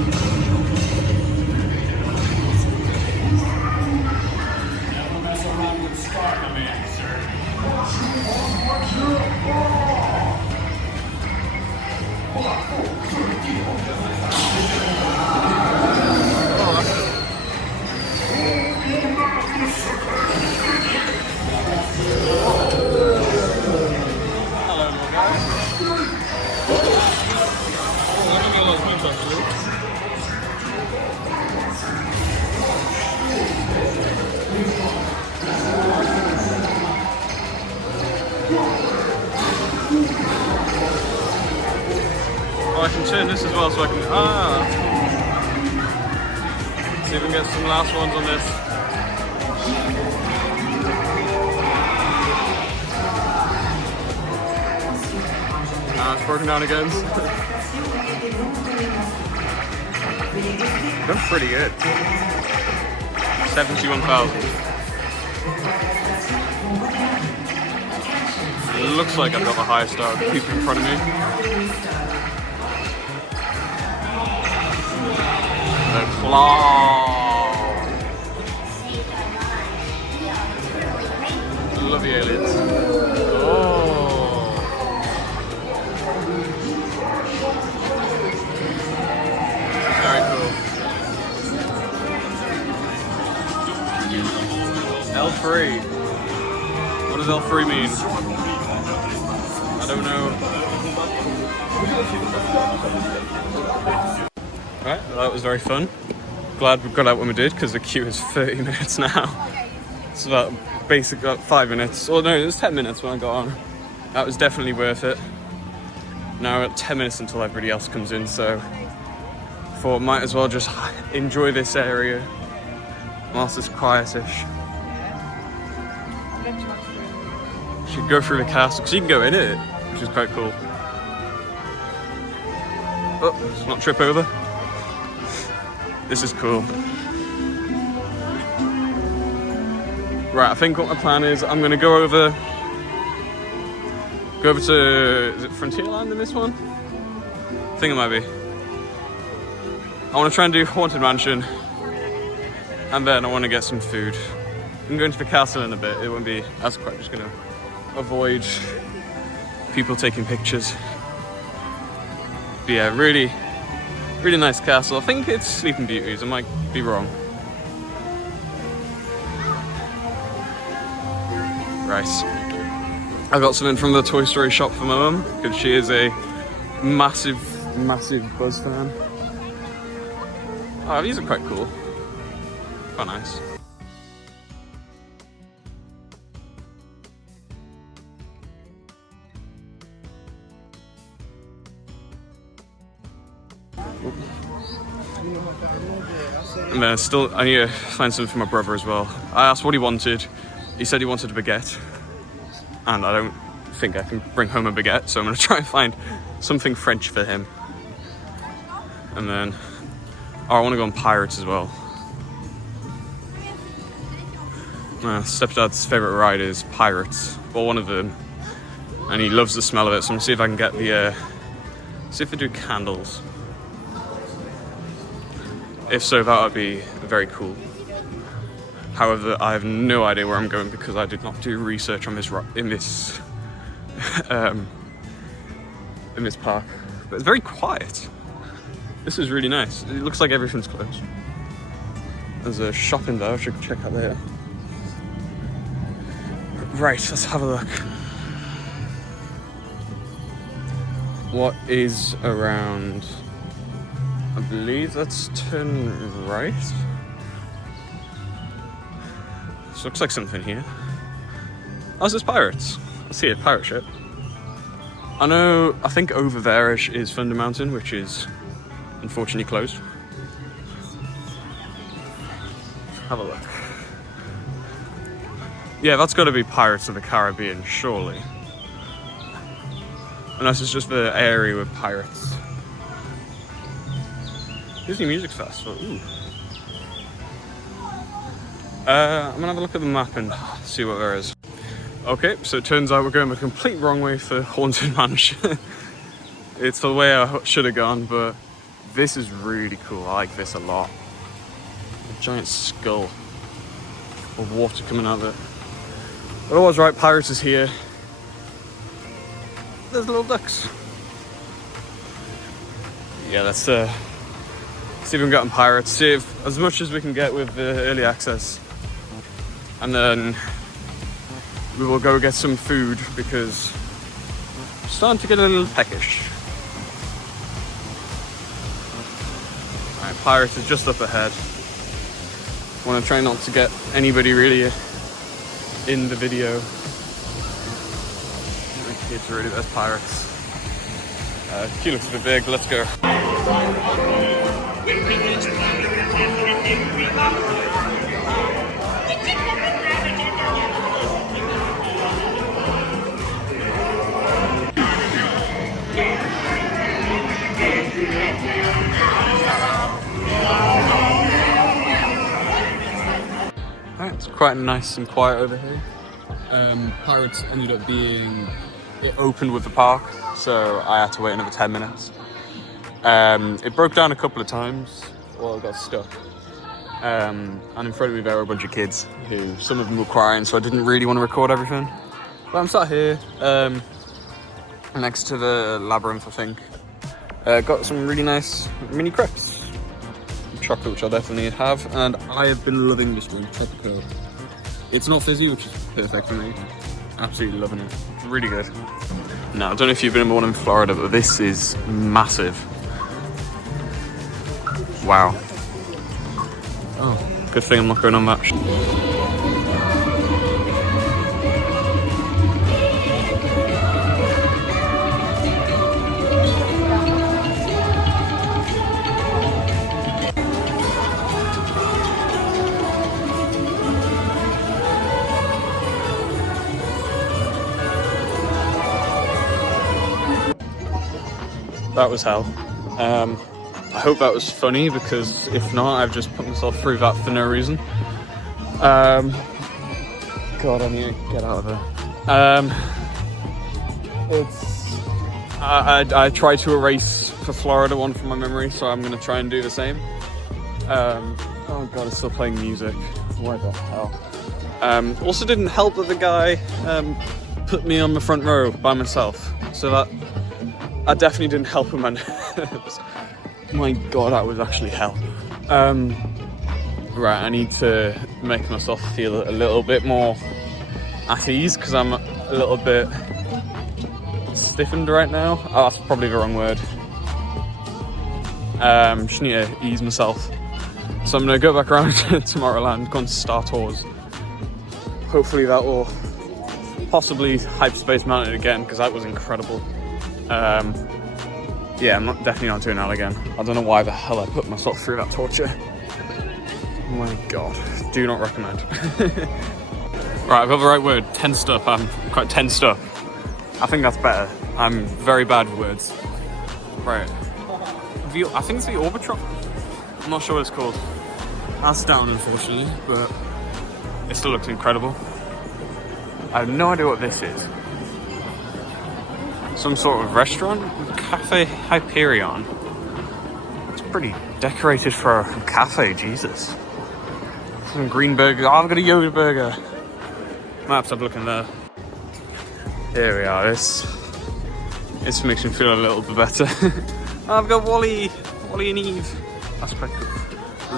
Oh, I can turn this as well so I can... See if we can get some last ones on this. It's broken down again. That's pretty good. 71,000. Looks like I've got the highest star of people in front of me. The claw. Love the aliens. Oh. Very cool. L3. What does L3 mean? I don't know. Alright, well, that was very fun. Glad we got out when we did because the queue is 30 minutes now. It's about 5 minutes. Or no, it was 10 minutes when I got on. That was definitely worth it. Now we're at 10 minutes until everybody else comes in, so thought might as well just enjoy this area whilst it's quietish. Should go through the castle because you can go in it, which is quite cool. Oh, let's not trip over. This is cool. Right, I think what my plan is, I'm gonna go over to, is it Frontierland in this one? I think it might be. I want to try and do Haunted Mansion, and then I want to get some food. I'm going to the castle in a bit. It won't be as quick. I'm just gonna avoid people taking pictures. But yeah, really, really nice castle. I think it's Sleeping Beauty's. I might be wrong. Right. I got something from the Toy Story shop for my mum because she is a massive Buzz fan. Oh, these are quite cool. Quite nice. And then I need to find something for my brother as well. I asked what he wanted. He said he wanted a baguette. And I don't think I can bring home a baguette, so I'm going to try and find something French for him. And then, I want to go on Pirates as well. My stepdad's favourite ride is Pirates, well, one of them. And he loves the smell of it, so I'm going to see if I can get see if they do candles. If so, that would be very cool. However, I have no idea where I'm going because I did not do research on this in this park. But it's very quiet. This is really nice. It looks like everything's closed. There's a shop in there, which I should check out later. Right, let's have a look. What is around? I believe that's turn right. This looks like something here. Oh, this is Pirates. I see a pirate ship. I think over there-ish is Thunder Mountain, which is unfortunately closed. Have a look. Yeah, that's got to be Pirates of the Caribbean, surely. Unless it's just the area with pirates. Disney Music Festival, ooh. I'm gonna have a look at the map and see what there is. Okay, so it turns out we're going the complete wrong way for Haunted Mansion. It's the way I should have gone, but this is really cool. I like this a lot. A giant skull of water coming out of it. But I was right, Pirates is here. There's little ducks. Yeah, let's see if we can get on Pirates. See if as much as we can get with the early access. And then we will go get some food because I'm starting to get a little peckish. Alright, Pirates is just up ahead. I want to try not to get anybody really in the video. The kids are really best Pirates. Queue looks a bit big, let's go. Alright, it's quite nice and quiet over here. Pirates ended up it opened with the park, so I had to wait another 10 minutes. It broke down a couple of times, or I got stuck. And in front of me there were a bunch of kids who, some of them were crying, so I didn't really want to record everything. But I'm sat here, next to the labyrinth, I think. Got some really nice mini crepes. Chocolate, which I'll definitely have, and I have been loving this drink, Tropico. It's not fizzy, which is perfect for me. Absolutely loving it. It's really good. Now, I don't know if you've been in one in Florida, but this is massive. Wow. Oh, good thing I'm not going on that. That was hell. I hope that was funny, because if not, I've just put myself through that for no reason. God, I need to get out of there. I tried to erase the Florida one from my memory, so I'm going to try and do the same. Oh God, it's still playing music. Why the hell? Also didn't help that the guy put me on the front row by myself, so that definitely didn't help with my nerves. My God, that was actually hell. Right, I need to make myself feel a little bit more at ease because I'm a little bit stiffened right now. Oh, that's probably the wrong word. Just need to ease myself. So I'm going to go back around to Tomorrowland, go on to Star Tours. Hopefully that will possibly hype Space Mountain again, because that was incredible. Yeah, I'm definitely not doing that again. I don't know why the hell I put myself through that torture. Oh my God, do not recommend. Right, I've got the right word, tensed up. I'm quite tensed up. I think that's better. I'm very bad with words. Right. I think it's the Orbitron. I'm not sure what it's called. That's down, unfortunately, but it still looks incredible. I have no idea what this is. Some sort of restaurant? Cafe Hyperion. It's pretty decorated for a cafe, Jesus. Some green burger. Oh, I've got a Yoda burger. Might have to have a look in there. Here we are. This makes me feel a little bit better. I've got Wally and Eve. That's quite cool.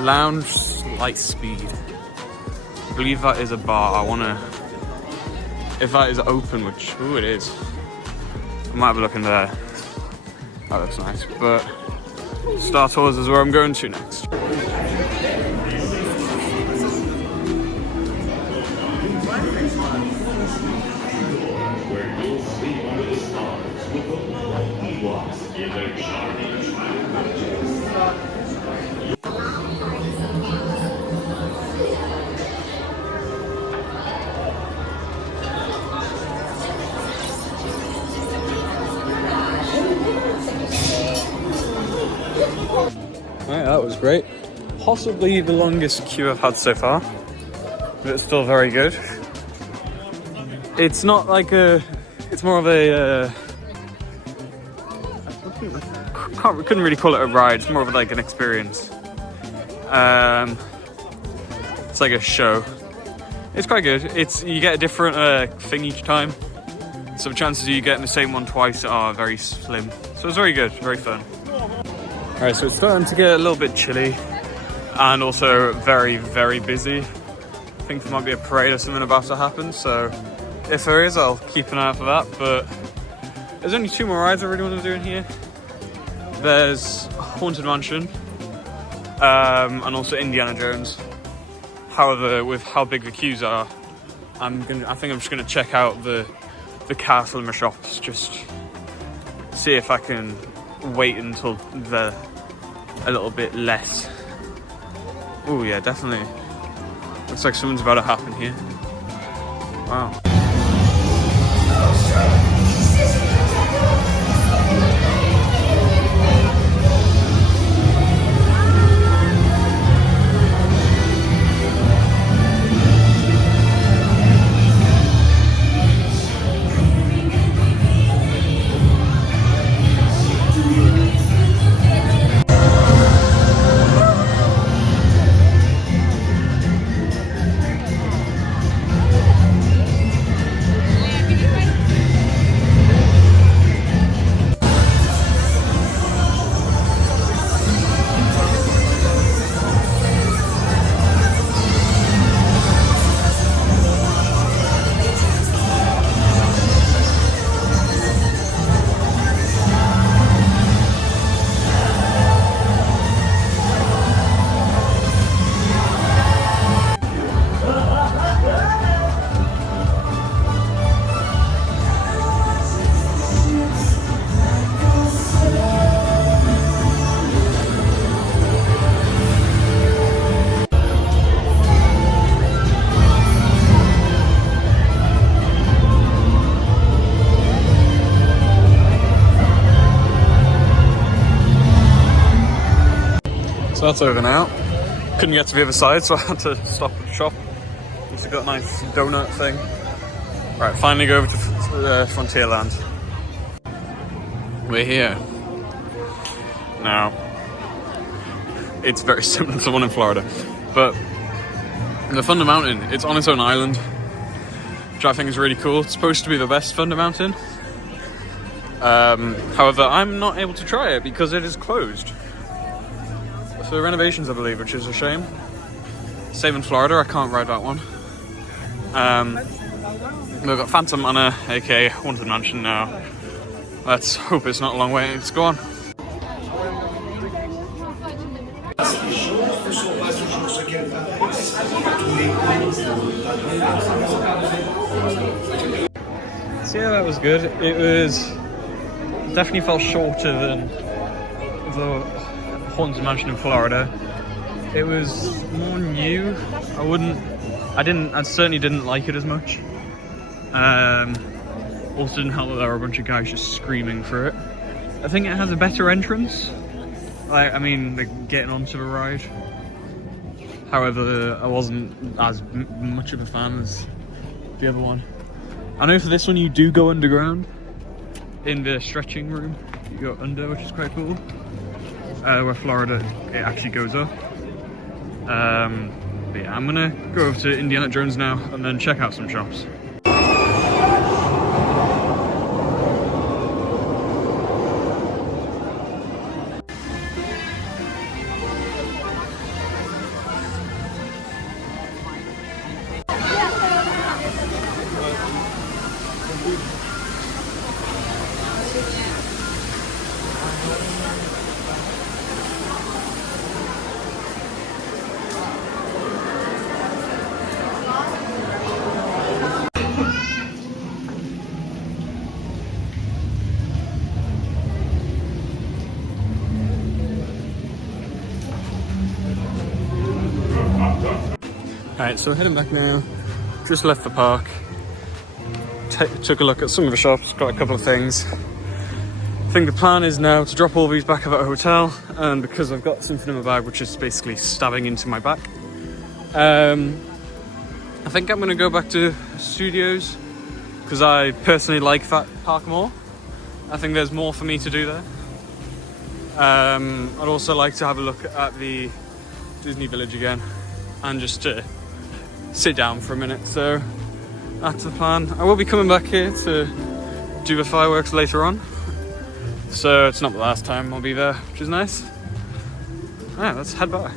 Lounge Lightspeed. I believe that is a bar. If that is open, which, ooh, it is. I might have a look in there. That looks nice. But Star Tours is where I'm going to next. Right, that was great. Possibly the longest queue I've had so far, but it's still very good. It's not like it's more of a, couldn't really call it a ride, it's more of like an experience. It's like a show. It's quite good. You get a different thing each time, so the chances of you getting the same one twice are very slim. So it's very good, very fun. Alright, so it's starting to get a little bit chilly and also very, very busy. I think there might be a parade or something about to happen, so if there is, I'll keep an eye out for that. But there's only 2 more rides I really want to do in here. There's Haunted Mansion and also Indiana Jones. However, with how big the queues are, I think I'm just going to check out the castle and the shops, just see if I can wait until they're a little bit less. Oh yeah, definitely. Looks like something's about to happen here. Wow. So that's over now. Couldn't get to the other side, so I had to stop at the shop. restaurants. We've got a nice donut thing. Right, finally go over to Frontierland. We're here. Now, it's very similar to the one in Florida, but the Thunder Mountain, it's on its own island, which I think is really cool. It's supposed to be the best Thunder Mountain. However, I'm not able to try it because it is closed for renovations, I believe, which is a shame. Same in Florida, I can't ride that one. We've got Phantom Manor, aka Haunted Mansion now. Let's hope it's not a long way. Let's go on. So yeah, that was good. It was definitely felt shorter than the Haunted Mansion in Florida. It was more new. I certainly didn't like it as much. Also didn't help that there were a bunch of guys just screaming for it. I think it has a better entrance. Like getting onto the ride. However, I wasn't as much of a fan as the other one. I know for this one you do go underground in the stretching room. You go under, which is quite cool. Where Florida, it actually goes up. But yeah, I'm gonna go over to Indiana Jones now and then check out some shops. Alright, so we're heading back now. Just left the park. Took a look at some of the shops, got a couple of things. I think the plan is now to drop all these back at a hotel, and because I've got something in my bag which is basically stabbing into my back, I think I'm going to go back to studios because I personally like that park more. I think there's more for me to do there. I'd also like to have a look at the Disney Village again and just to sit down for a minute. So that's the plan. I will be coming back here to do the fireworks later on, so it's not the last time I'll be there, which is nice. Alright, let's head back.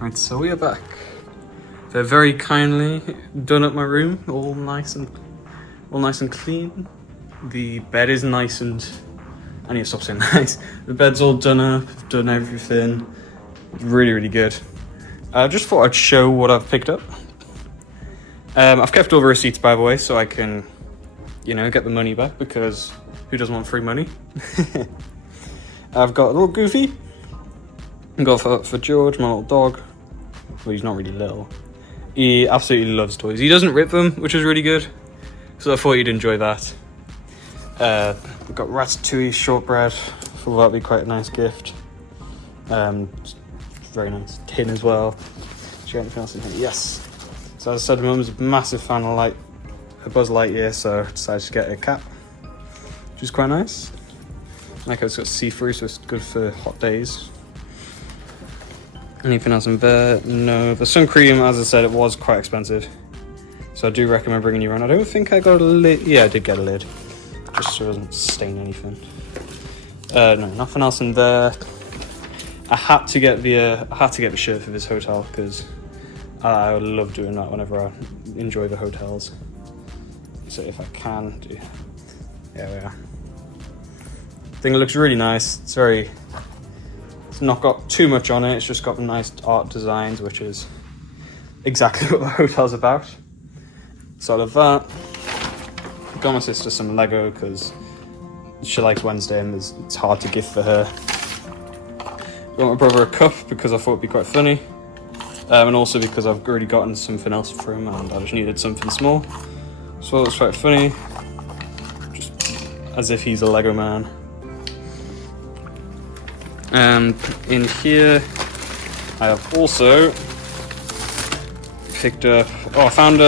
Right, so we are back. They're very kindly done up my room, all nice and clean. The bed is nice and I need to stop saying nice. The bed's all done up, done everything. Really, really good. I just thought I'd show what I've picked up. I've kept all the receipts, by the way, so I can, get the money back, because who doesn't want free money? I've got a little Goofy. I got for George, my little dog. Well, he's not really little. He absolutely loves toys. He doesn't rip them, which is really good. So I thought you'd enjoy that. We've got Ratatouille shortbread. I thought that'd be quite a nice gift. Very nice tin as well. Did you get anything else in here? Yes. So as I said, my mum's a massive fan of Buzz Lightyear, so I decided to get a cap, which is quite nice. Like it's got see-through, so it's good for hot days. Anything else in there? No. The sun cream, as I said, it was quite expensive, so I do recommend bringing you around. I don't think I got a lid. Yeah, I did get a lid, just so it doesn't stain anything. No, nothing else in there. I had to get the shirt for this hotel because I love doing that whenever I enjoy the hotels. So if I can do, there we are. I think it looks really nice. It's not got too much on it. It's just got nice art designs, which is exactly what the hotel's about. So I love that. Got my sister some Lego because she likes Wednesday and it's hard to gift for her. Got my brother a cup because I thought it'd be quite funny. And also because I've already gotten something else for him and I just needed something small. So it was quite funny. Just as if he's a Lego man. And in here, I have also picked up. Oh, I found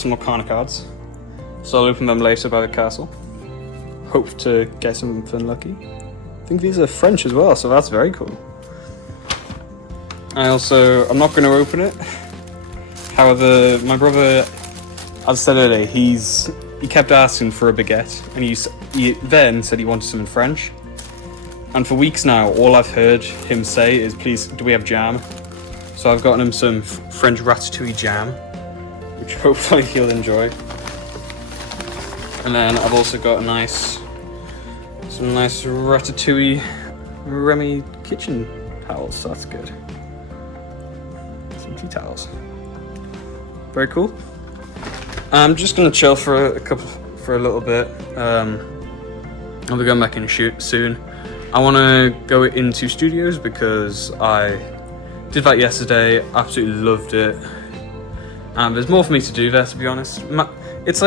some more Arcana cards. So I'll open them later by the castle. Hope to get something lucky. I think these are French as well, so that's very cool. I'm not going to open it. However, my brother, as I said earlier, he kept asking for a baguette, and he then said he wanted some in French. And for weeks now, all I've heard him say is, please, do we have jam? So I've gotten him some French ratatouille jam, which hopefully he'll enjoy. And then I've also got some nice ratatouille Remy kitchen towels, so that's good. Some tea towels. Very cool. I'm just gonna chill for a little bit. I'll be going back in soon. I want to go into studios because I did that yesterday. Absolutely loved it. And there's more for me to do there, to be honest. It's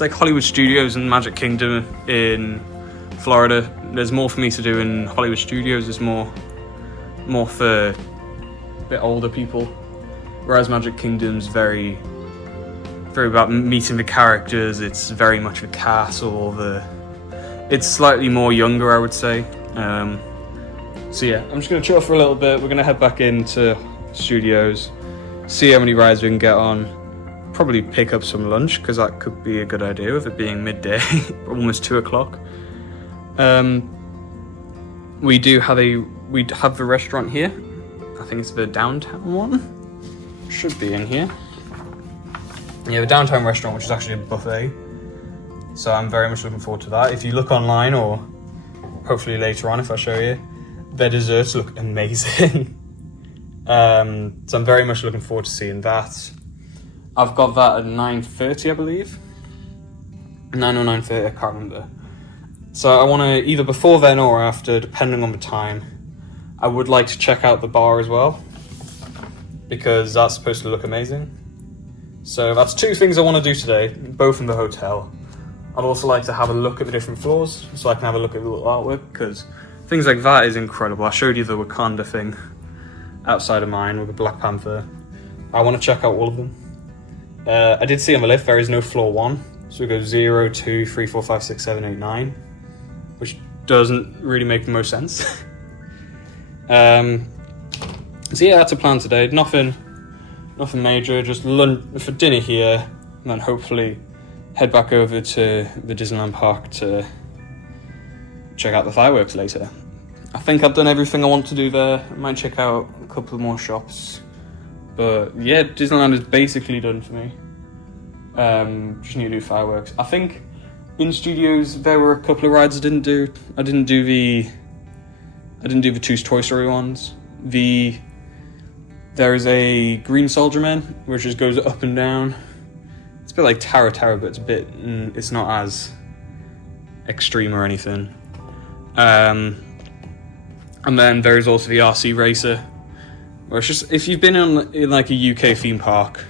like Hollywood Studios and Magic Kingdom in Florida. There's more for me to do in Hollywood Studios. There's more for a bit older people, whereas Magic Kingdom's very about meeting the characters. It's very much a castle. It's slightly more younger, I would say. So yeah, I'm just gonna chill for a little bit. We're gonna head back into studios, see how many rides we can get on. Probably pick up some lunch because that could be a good idea with it being midday, almost 2 o'clock. We have the restaurant here. I think it's the downtown one. Should be in here. Yeah, the downtown restaurant, which is actually a buffet. So I'm very much looking forward to that. If you look online, or hopefully later on if I show you, their desserts look amazing. So I'm very much looking forward to seeing that. I've got that at 9:30, I believe. 9 or 9:30, I can't remember. So I want to, either before then or after, depending on the time, I would like to check out the bar as well, because that's supposed to look amazing. So that's 2 things I want to do today, both in the hotel. I'd also like to have a look at the different floors, so I can have a look at the little artwork, because things like that is incredible. I showed you the Wakanda thing outside of mine with the Black Panther. I want to check out all of them. I did see on the list there is no floor 1, so we go 0, 2, 3, 4, 5, 6, 7, 8, 9, which doesn't really make the most sense. So yeah, that's a plan today. Nothing major, just lunch for dinner here, and then hopefully head back over to the Disneyland park to check out the fireworks later. I think I've done everything I want to do there. I might check out a couple more shops. But yeah, Disneyland is basically done for me. Just need to do fireworks. I think in studios there were a couple of rides I didn't do. I didn't do the 2 Toy Story ones. There is a Green Soldier Man, which just goes up and down. It's a bit like Tower, but it's not as extreme or anything. And then there is also the RC Racer, where it's just, if you've been in like a UK theme park,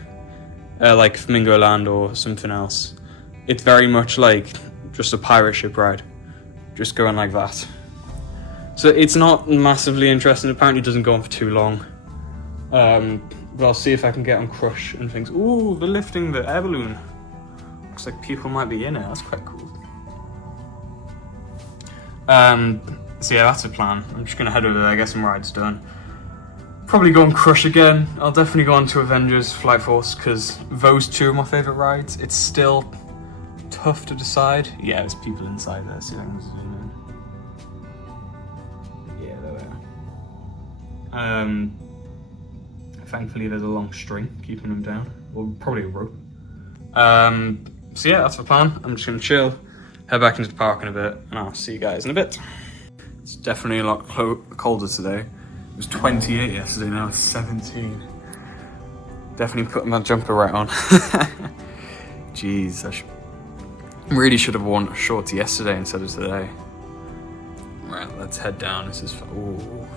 like Flamingo Land or something else, it's very much like just a pirate ship ride, just going like that. So it's not massively interesting. Apparently it doesn't go on for too long. But I'll see if I can get on Crush and things. Ooh, they're lifting the air balloon. Looks like people might be in it. That's quite cool. So yeah, that's the plan. I'm just gonna head over there, get some rides done. Probably go on Crush again. I'll definitely go on to Avengers Flight Force, because those 2 are my favourite rides. It's still tough to decide. Yeah, there's people inside there. See if I can zoom in. Yeah, there we are. Thankfully there's a long string keeping them down, or probably a rope. So yeah, that's the plan. I'm just gonna chill, head back into the park in a bit, and I'll see you guys in a bit. It's definitely a lot colder today. It was 28 yesterday, now it's 17. Definitely putting my jumper right on. Jeez, I really should have worn shorts yesterday instead of today. Right. let's head down. This is, ooh.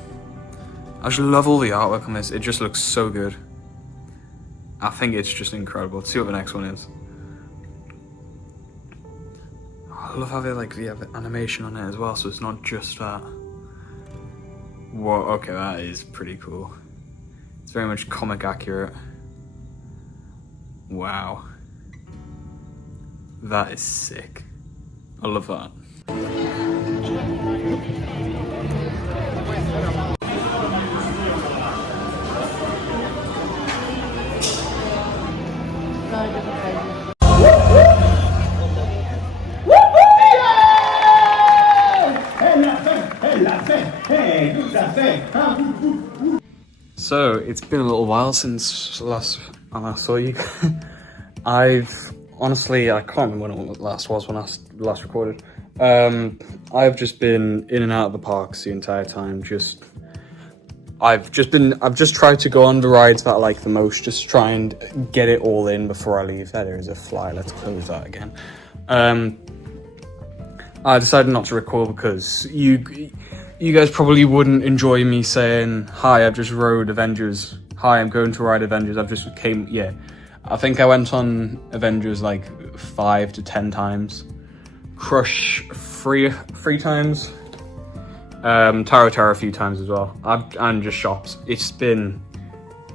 I just love all the artwork on this. It just looks so good. I think it's just incredible. Let's see what the next one is. I love how they like the animation on it as well, so it's not just that. Whoa, okay, that is pretty cool. It's very much comic accurate. Wow. That is sick. I love that. So it's been a little while since last I saw you. I've honestly, I can't remember when it last was when I last recorded. I've just been in and out of the parks the entire time. I've just tried to go on the rides that I like the most, just try and get it all in before I leave. There is a fly, let's close that again. I decided not to record because you guys probably wouldn't enjoy me saying, hi, I've just rode Avengers. Hi, I'm going to ride Avengers. I've just I think I went on Avengers like 5 to 10 times. Crush three times. Taro a few times as well. And just shops. It's been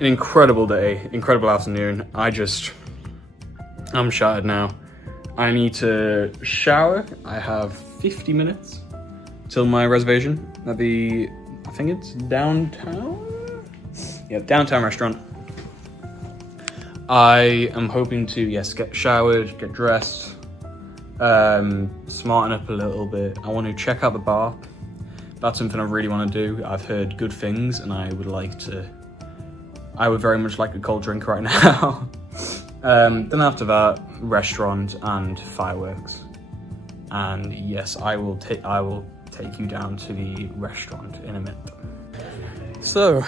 an incredible day, incredible afternoon. I'm shattered now. I need to shower. I have 50 minutes till my reservation at the, I think it's downtown? Yeah, downtown restaurant. I am hoping to, yes, get showered, get dressed, smarten up a little bit. I want to check out the bar. That's something I really want to do. I've heard good things and I would very much like a cold drink right now. Then after that, restaurant and fireworks. And yes, I will take you down to the restaurant in a minute. So,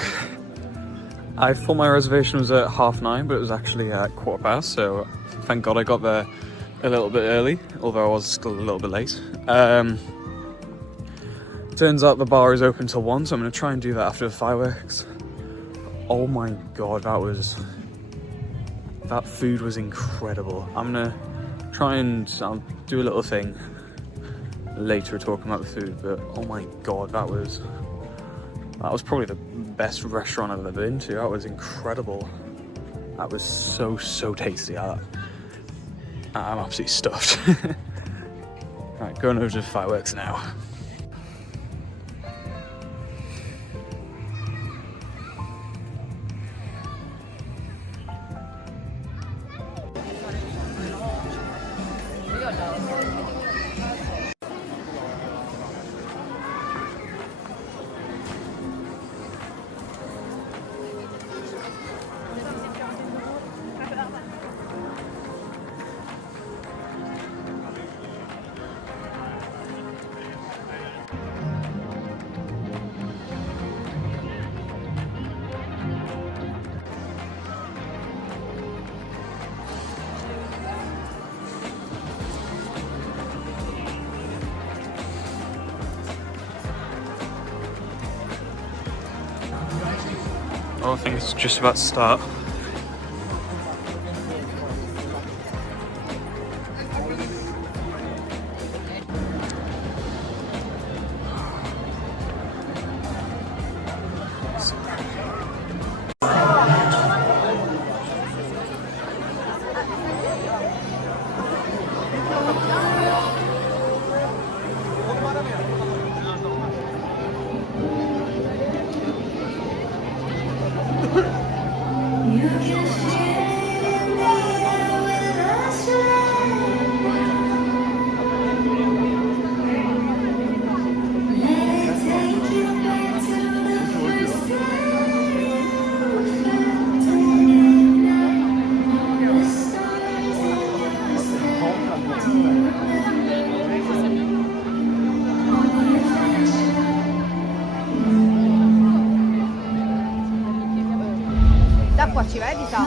I thought my reservation was at 9:30, but it was actually at 15:15, so thank God I got there a little bit early, although I was still a little bit late. Turns out the bar is open till 1, so I'm going to try and do that after the fireworks. Oh my God, that food was incredible. I'm going to try and I'll do a little thing later talking about the food, but oh my God, that was probably the best restaurant I've ever been to. That was incredible. That was so tasty. I'm absolutely stuffed. Right, going over to the fireworks now. Oh, I think it's just about to start. Qua ci vedi, sa?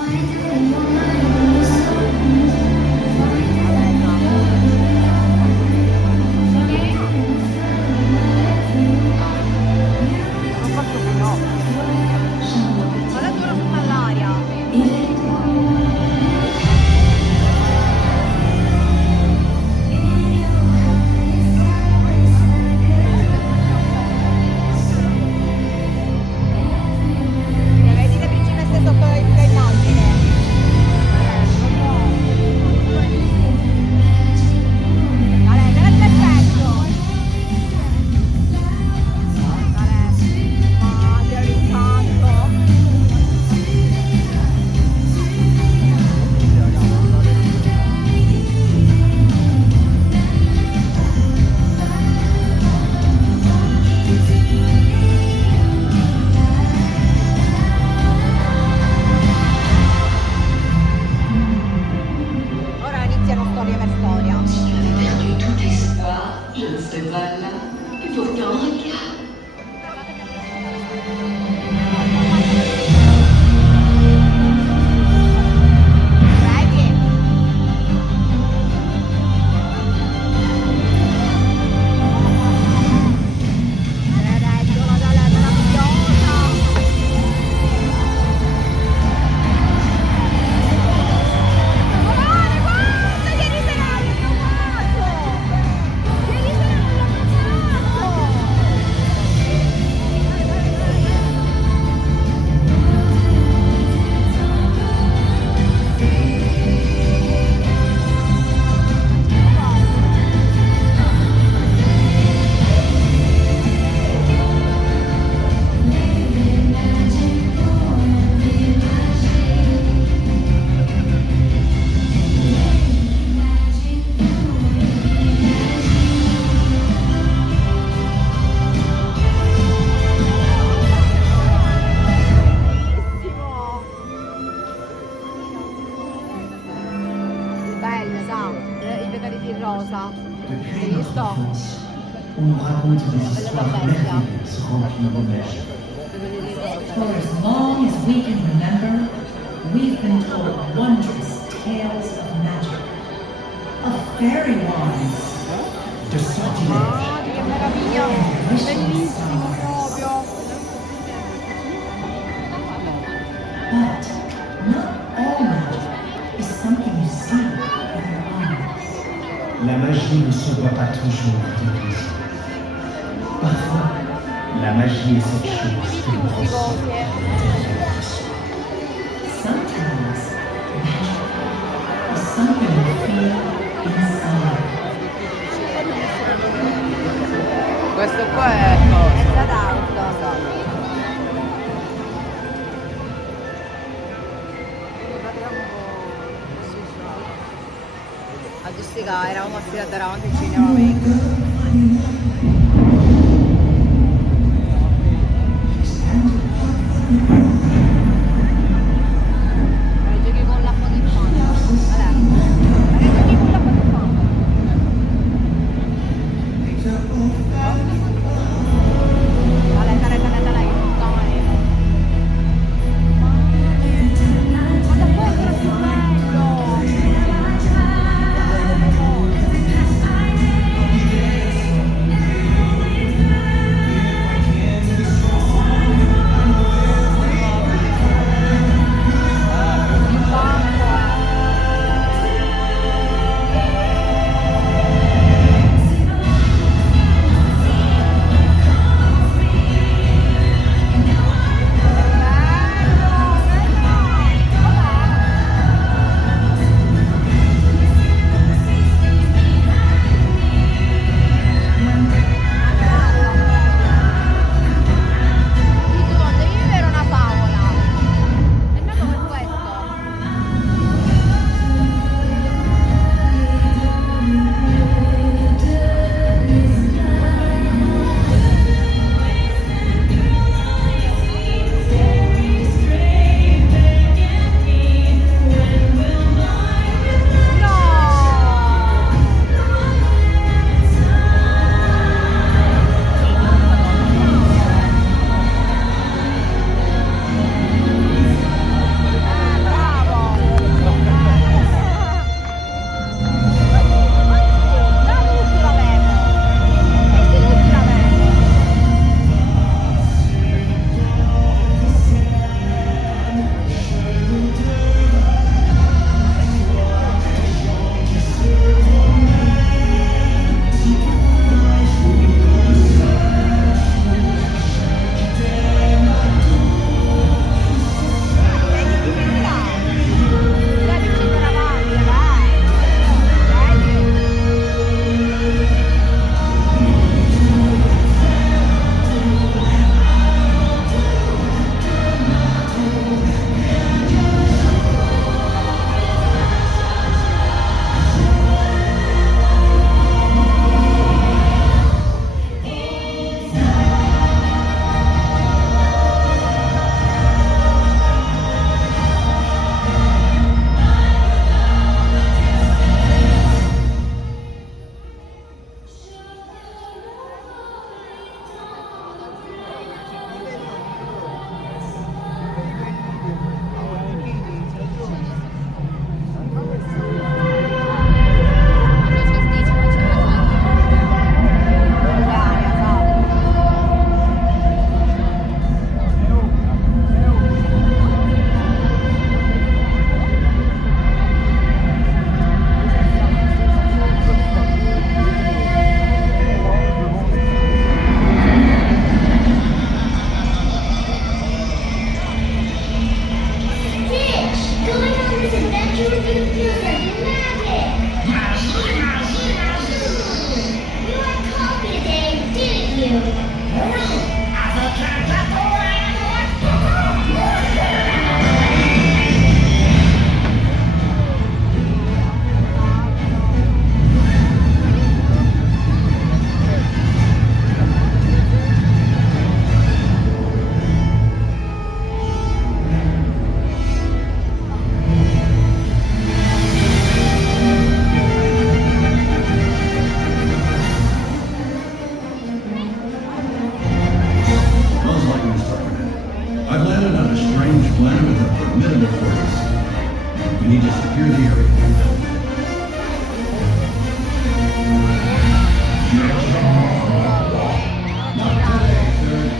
rosa, i petali di rosa. Depuis Hai notre visto? enfance, on nous raconte des histoires merveilleuses remplies de neige. Petali di rosa. For as long as we can remember, we've been told wondrous tales of magic, of fairy wands, De sortilèges, Ah, che meraviglia! Bellissimo proprio! but not all magic is something you see with your eyes. la magie ne se voit pas toujours de nos yeux. Parfois, la magie est cette chose que nous ressentons. Sometimes magic is something you feel inside. Questo qua è cosa? È d'auto. A giustificare, eravamo affilati davanti al cinema. Giochi con l'acqua del fango. Giochi con l'acqua del fango. Dale, dale, dale, dale, dai. Ma da poi ancora più bello. We need to secure the area. Not today, sir.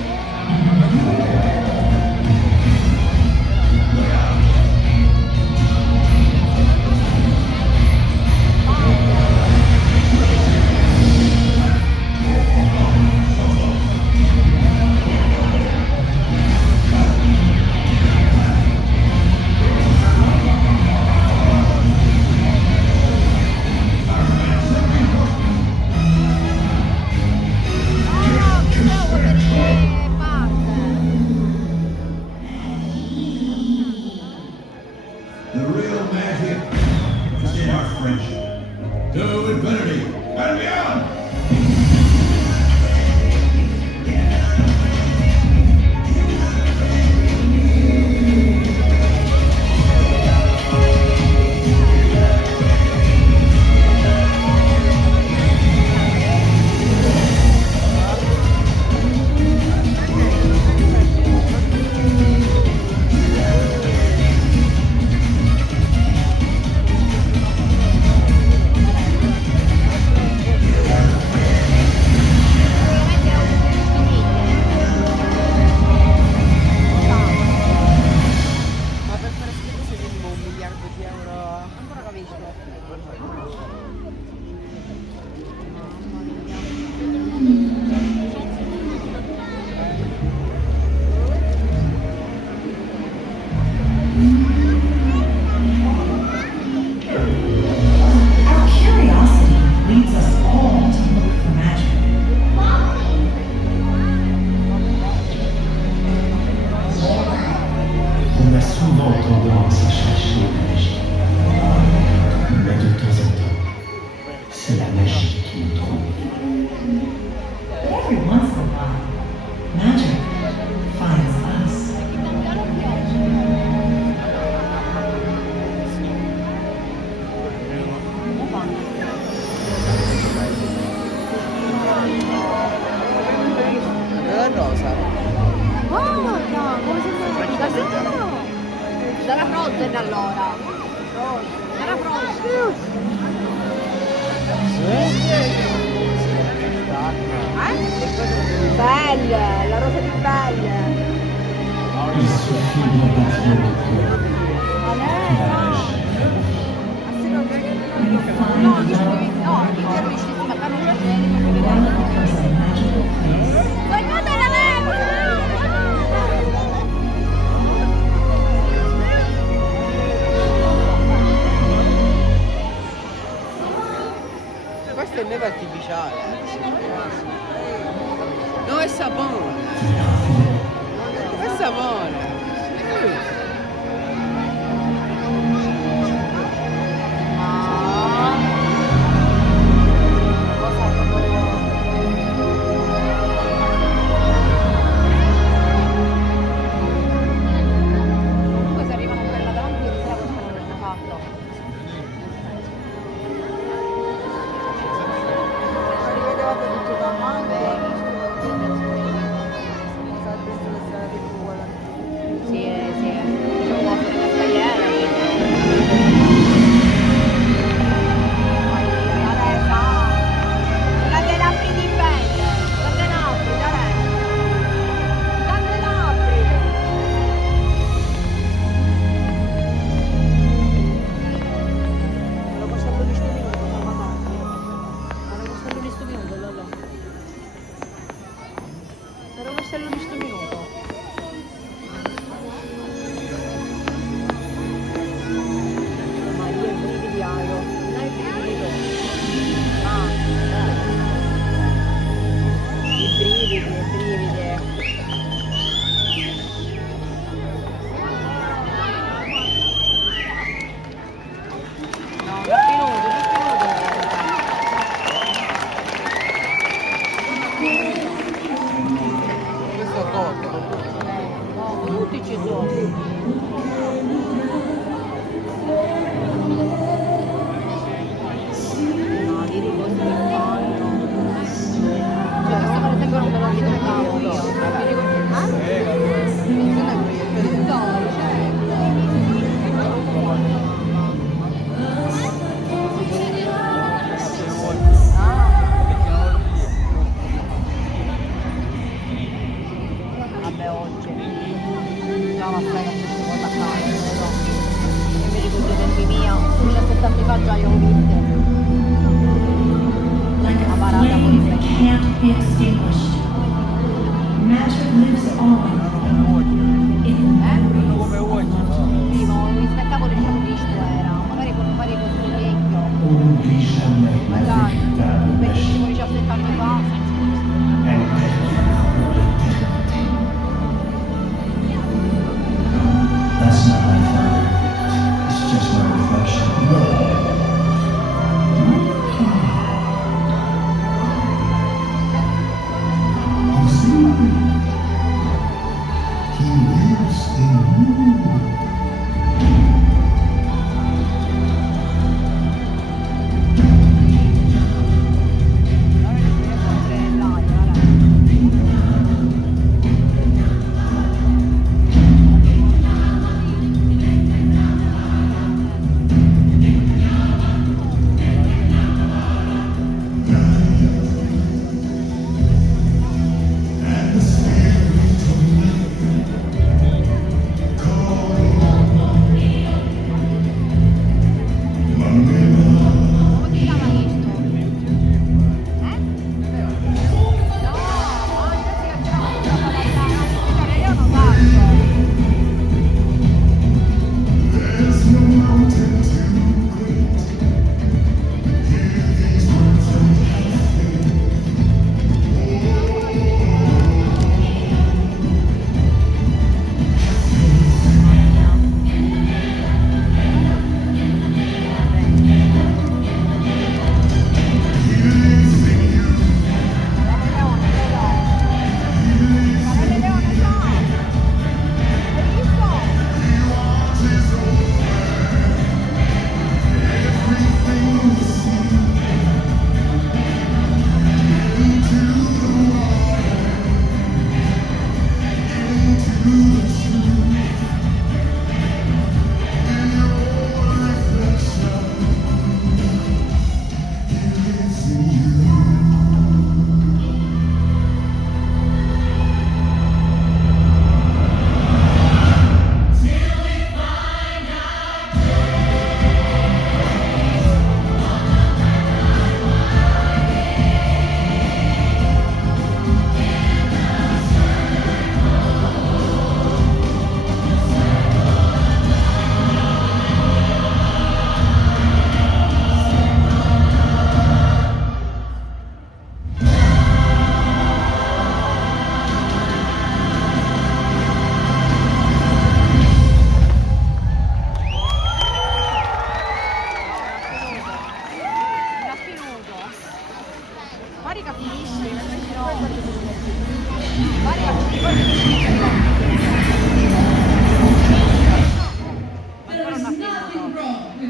The real magic is in our friendship. To infinity and beyond! Ma per fare queste cose minimo 1 miliardo di euro. Ancora capisco. Our curiosity leads us all to look for magic. On a souvent tendance à chercher la magie. Mais de temps en temps, c'est la magie qui nous trouve. Every once in a while, magic finds us. La rosa. Oh, no, come sembra? Dalla Frozen allora. Dalla Frozen. Belle, la rosa di Belle. Il suffit d'un battement de cœur A me que la no. magie. A se non no, dicevi sì, ma fammi vedere. One becomes a magical place. Guardate la questo è neve artificiale. No, è sapone. È sapone. Comunque se arrivano quella davanti io chissà cosa avrebbe fatto. Rivedevate tutto da mano. Sarebbe stata tipo quella.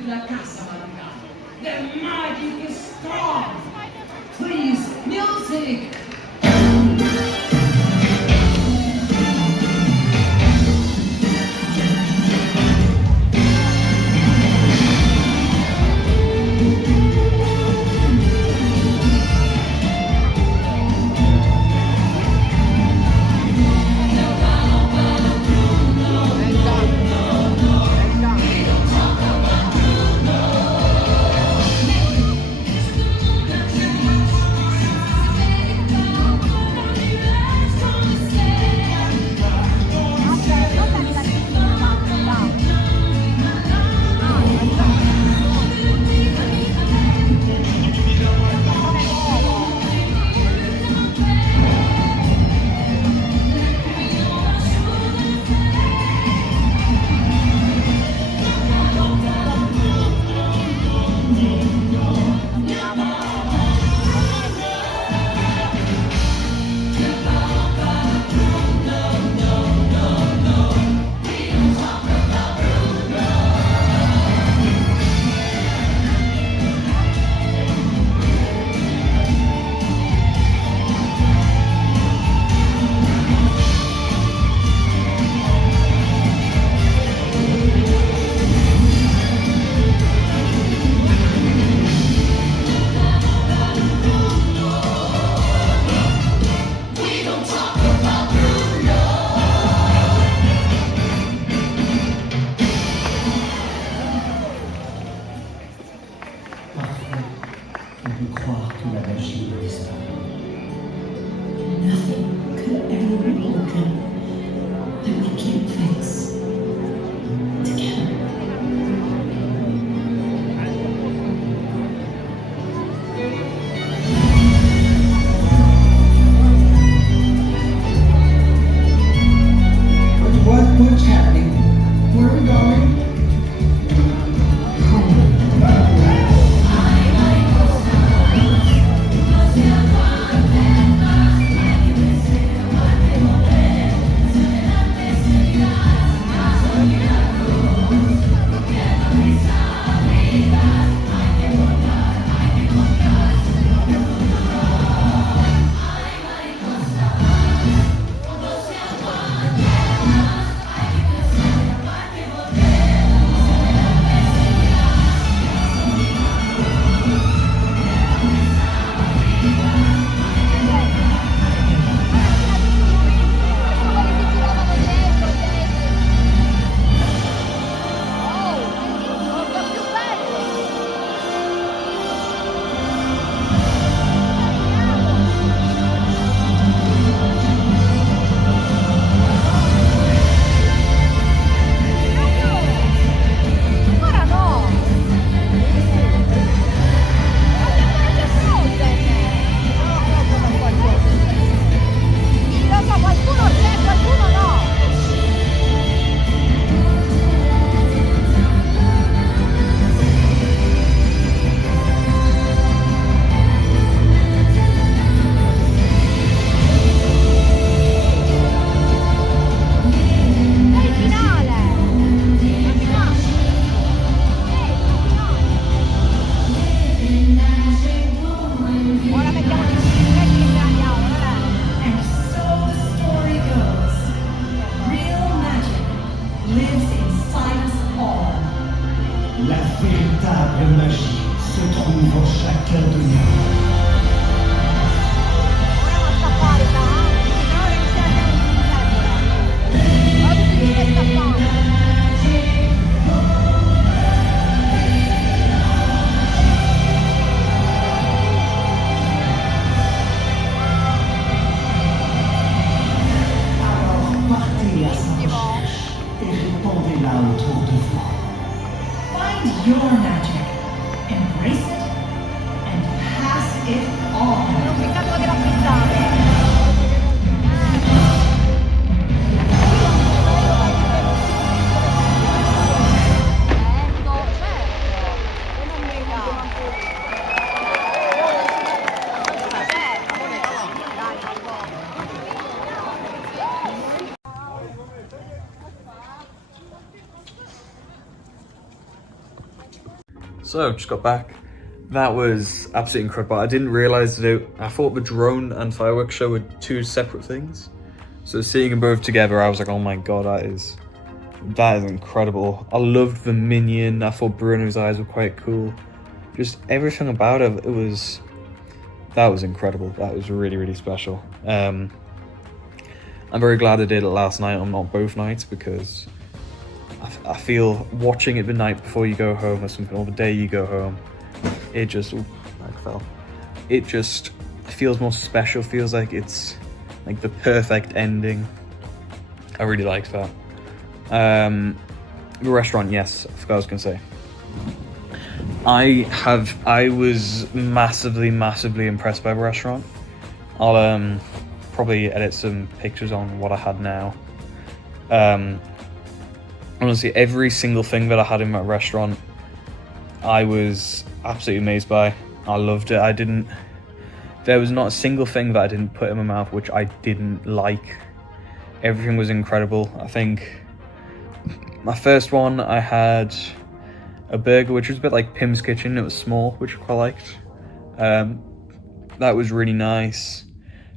la cassa magica. The magic is strong. Please, music. On peut croire que la magie est disparue. Nothing could ever be broken that we can't fix together. What's happening? Where are we going? La véritable magie se trouve en chacun de nous. Alors partez à sa recherche et répandez-la autour de vous. Find your magic, embrace it, and pass it on. È un peccato della frittata. So, just got back. That was absolutely incredible. I didn't realise that I thought the drone and fireworks show were two separate things. So seeing them both together, I was like, oh my god, that is incredible. I loved the minion. I thought Bruno's eyes were quite cool. Just everything about it, that was incredible. That was really, really special. I'm very glad I did it last night on not both nights, because I feel watching it the night before you go home or something, or the day you go home, it just, it just feels more special, feels like it's like the perfect ending. I really liked that. The restaurant, yes, I forgot what I was gonna say. I was massively impressed by the restaurant. I'll probably edit some pictures on what I had now. Honestly, every single thing that I had in that restaurant, I was absolutely amazed by. I loved it. There was not a single thing that I didn't put in my mouth which I didn't like. Everything was incredible. I think my first one, I had a burger which was a bit like Pim's Kitchen. It was small, which I quite liked. That was really nice.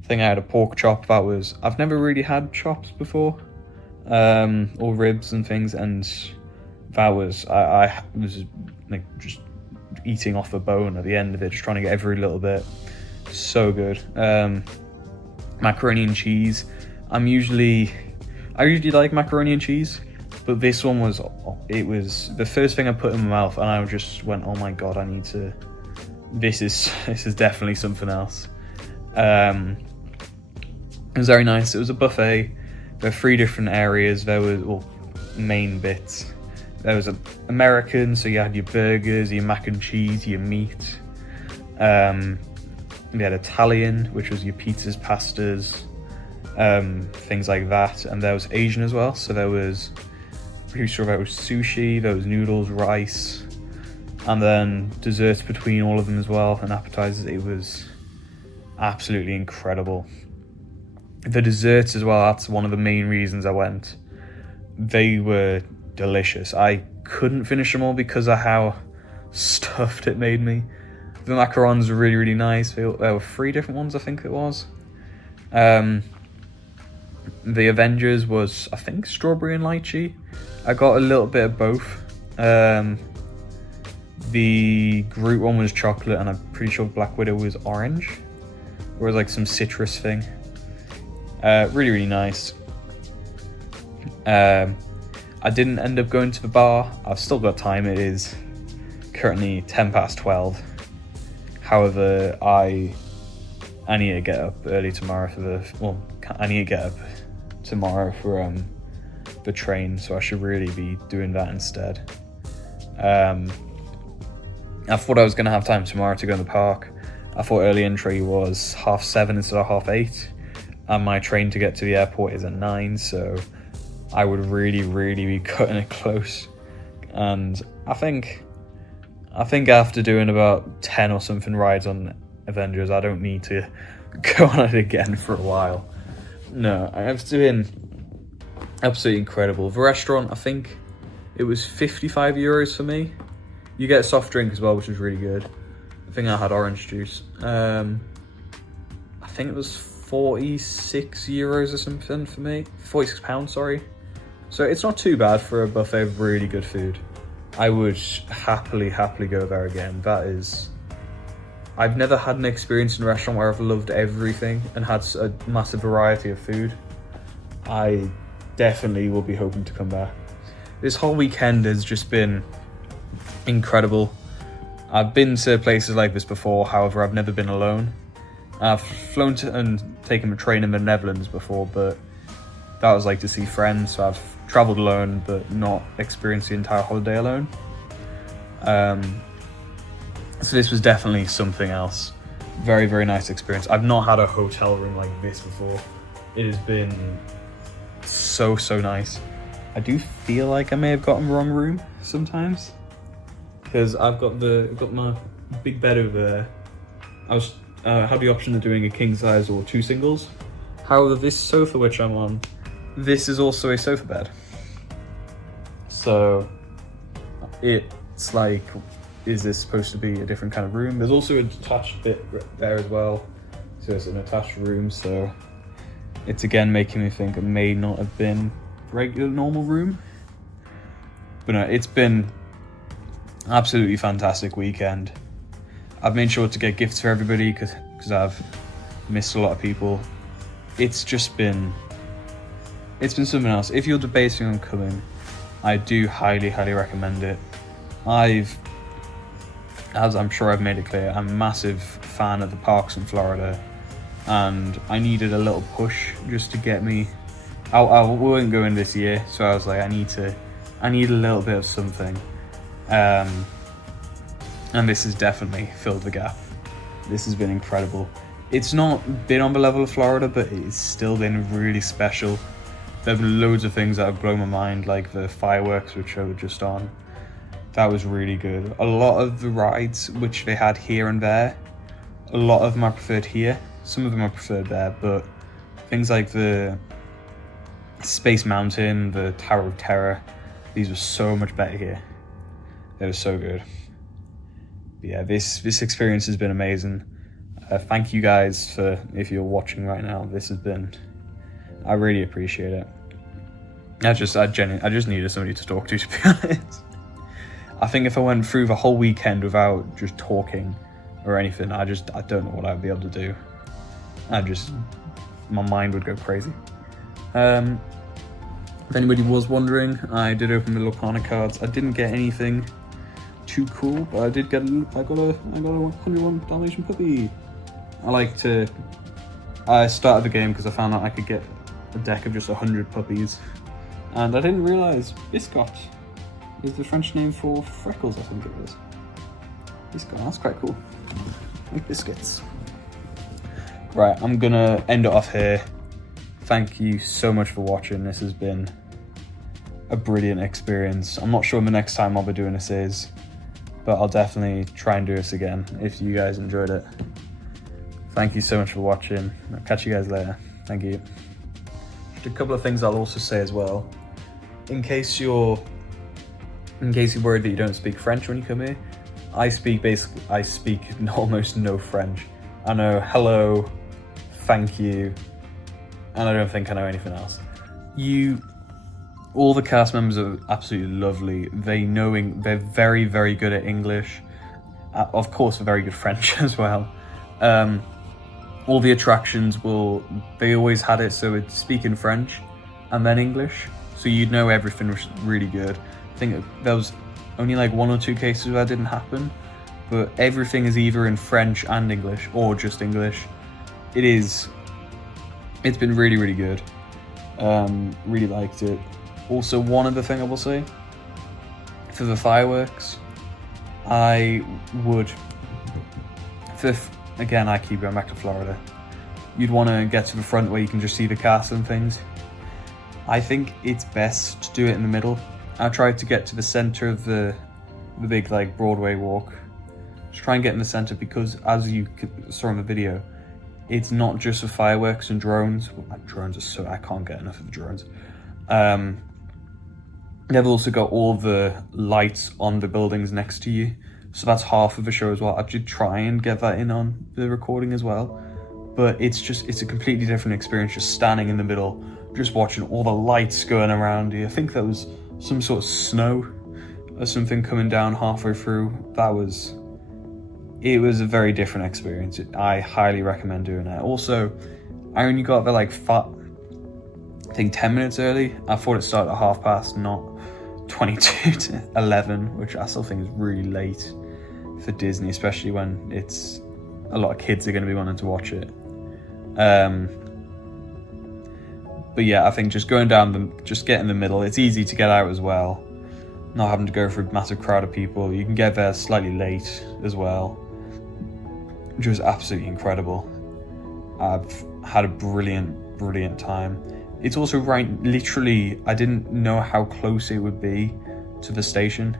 I think I had a pork chop. I've never really had chops before, or ribs and things, and that was, I was like just eating off a bone at the end of it, just trying to get every little bit. So good. Macaroni and cheese. I usually like macaroni and cheese, but this one was the first thing I put in my mouth, and I just went, oh my god, this is definitely something else. It was very nice. It was a buffet. There were 3 different areas. There was main bits. There was American, so you had your burgers, your mac and cheese, your meat. We had Italian, which was your pizzas, pastas, things like that. And there was Asian as well. So there was, pretty sure there was sushi, there was noodles, rice, and then desserts between all of them as well, and appetizers. It was absolutely incredible. The desserts as well, that's one of the main reasons I went. They were delicious. I couldn't finish them all because of how stuffed it made me. The macarons were really nice. There were 3 different ones, I think it was. The Avengers was, I think, strawberry and lychee. I got a little bit of both. The Groot one was chocolate, and I'm pretty sure Black Widow was orange. Or it was like some citrus thing. Really nice. I didn't end up going to the bar. I've still got time. It is currently 12:10. However, I need to get up early tomorrow I need to get up tomorrow for the train, so I should really be doing that instead. I thought I was going to have time tomorrow to go in the park. I thought early entry was 7:30 instead of 8:30, and my train to get to the airport is at 9, so I would really be cutting it close. And I think after doing about 10 or something rides on Avengers, I don't need to go on it again for a while. No, I was doing absolutely incredible. The restaurant, I think it was €55 for me. You get a soft drink as well, which is really good. I think I had orange juice. I think it was €46 or something for me. £46, sorry. So it's not too bad for a buffet of really good food. I would happily go there again. I've never had an experience in a restaurant where I've loved everything and had a massive variety of food. I definitely will be hoping to come back. This whole weekend has just been incredible. I've been to places like this before, however, I've never been alone. I've flown and taken a train in the Netherlands before, but that was like to see friends, so I've travelled alone but not experienced the entire holiday alone. So this was definitely something else. Very nice experience. I've not had a hotel room like this before. It has been so nice. I do feel like I may have gotten the wrong room sometimes, because I've got my big bed over there. I had the option of doing a king size or 2 singles. However, this sofa which I'm on, this is also a sofa bed. So it's like is this supposed to be a different kind of room? There's also a detached bit there as well. So it's an attached room, so it's again making me think it may not have been a regular normal room. But no, it's been absolutely fantastic weekend. I've made sure to get gifts for everybody because I've missed a lot of people. It's been something else. If you're debating on coming, I do highly recommend it. As I'm sure I've made it clear, I'm a massive fan of the parks in Florida, and I needed a little push just to get me. I wasn't going this year, so I was like, I need a little bit of something, and this has definitely filled the gap. This has been incredible. It's not been on the level of Florida, but it's still been really special. There have been loads of things that have blown my mind, like the fireworks, which I was just on. That was really good. A lot of the rides, which they had here and there, a lot of them I preferred here. Some of them I preferred there, but things like the Space Mountain, the Tower of Terror, these were so much better here. They were so good. But yeah, this experience has been amazing. Thank you guys for, if you're watching right now, I really appreciate it. I just needed somebody to talk to be honest. I think if I went through the whole weekend without just talking or anything, I don't know what I'd be able to do. My mind would go crazy. If anybody was wondering, I did open the Locana cards. I didn't get anything too cool, but I got a 101 Dalmatian puppy. I started the game because I found out I could get a deck of just 100 puppies, and I didn't realise Biscot is the French name for freckles, I think it is. Biscot, that's quite cool. Like biscuits. Right, I'm gonna end it off here. Thank you so much for watching. This has been a brilliant experience. I'm not sure when the next time I'll be doing this is, but I'll definitely try and do this again if you guys enjoyed it. Thank you so much for watching. I'll catch you guys later. Thank you. Just a couple of things I'll also say as well. In case you're worried that you don't speak French when you come here, I speak almost no French. I know hello, thank you, and I don't think I know anything else. All the cast members are absolutely lovely. They're very, very good at English. Of course, they're very good French as well. All the attractions they always had it so it's speaking French and then English, so you'd know everything was really good. I think there was only like 1 or 2 cases where that didn't happen, but everything is either in French and English or just English. It's been really, really good. Really liked it. Also, one other thing I will say, for the fireworks, again, I keep going back to Florida. You'd want to get to the front where you can just see the cast and things. I think it's best to do it in the middle. I tried to get to the center of the big like Broadway walk. Just try and get in the center because, as you saw in the video, it's not just for fireworks and drones. Well, drones are I can't get enough of the drones. They've also got all the lights on the buildings next to you. So that's half of the show as well. I did try and get that in on the recording as well. But it's a completely different experience just standing in the middle, just watching all the lights going around you. I think there was some sort of snow or something coming down halfway through. It was a very different experience. I highly recommend doing it. Also, I only got there like 10 minutes early. I thought it started at past, not 22 to 11, which I still think is really late for Disney, especially when it's a lot of kids are going to be wanting to watch it. But yeah, I think just going down just get in the middle. It's easy to get out as well, not having to go through a massive crowd of people. You can get there slightly late as well, which was absolutely incredible. I've had a brilliant time. It's also literally, I didn't know how close it would be to the station.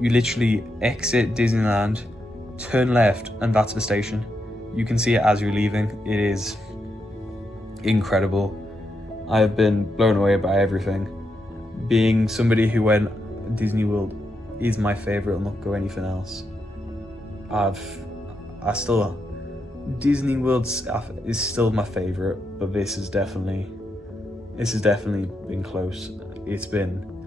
You literally exit Disneyland, turn left, and that's the station. You can see it as you're leaving. It is incredible. I have been blown away by everything. Being somebody who went Disney World is my favorite, I'll not go anything else. Disney World is still my favorite, but this has definitely been close. It's been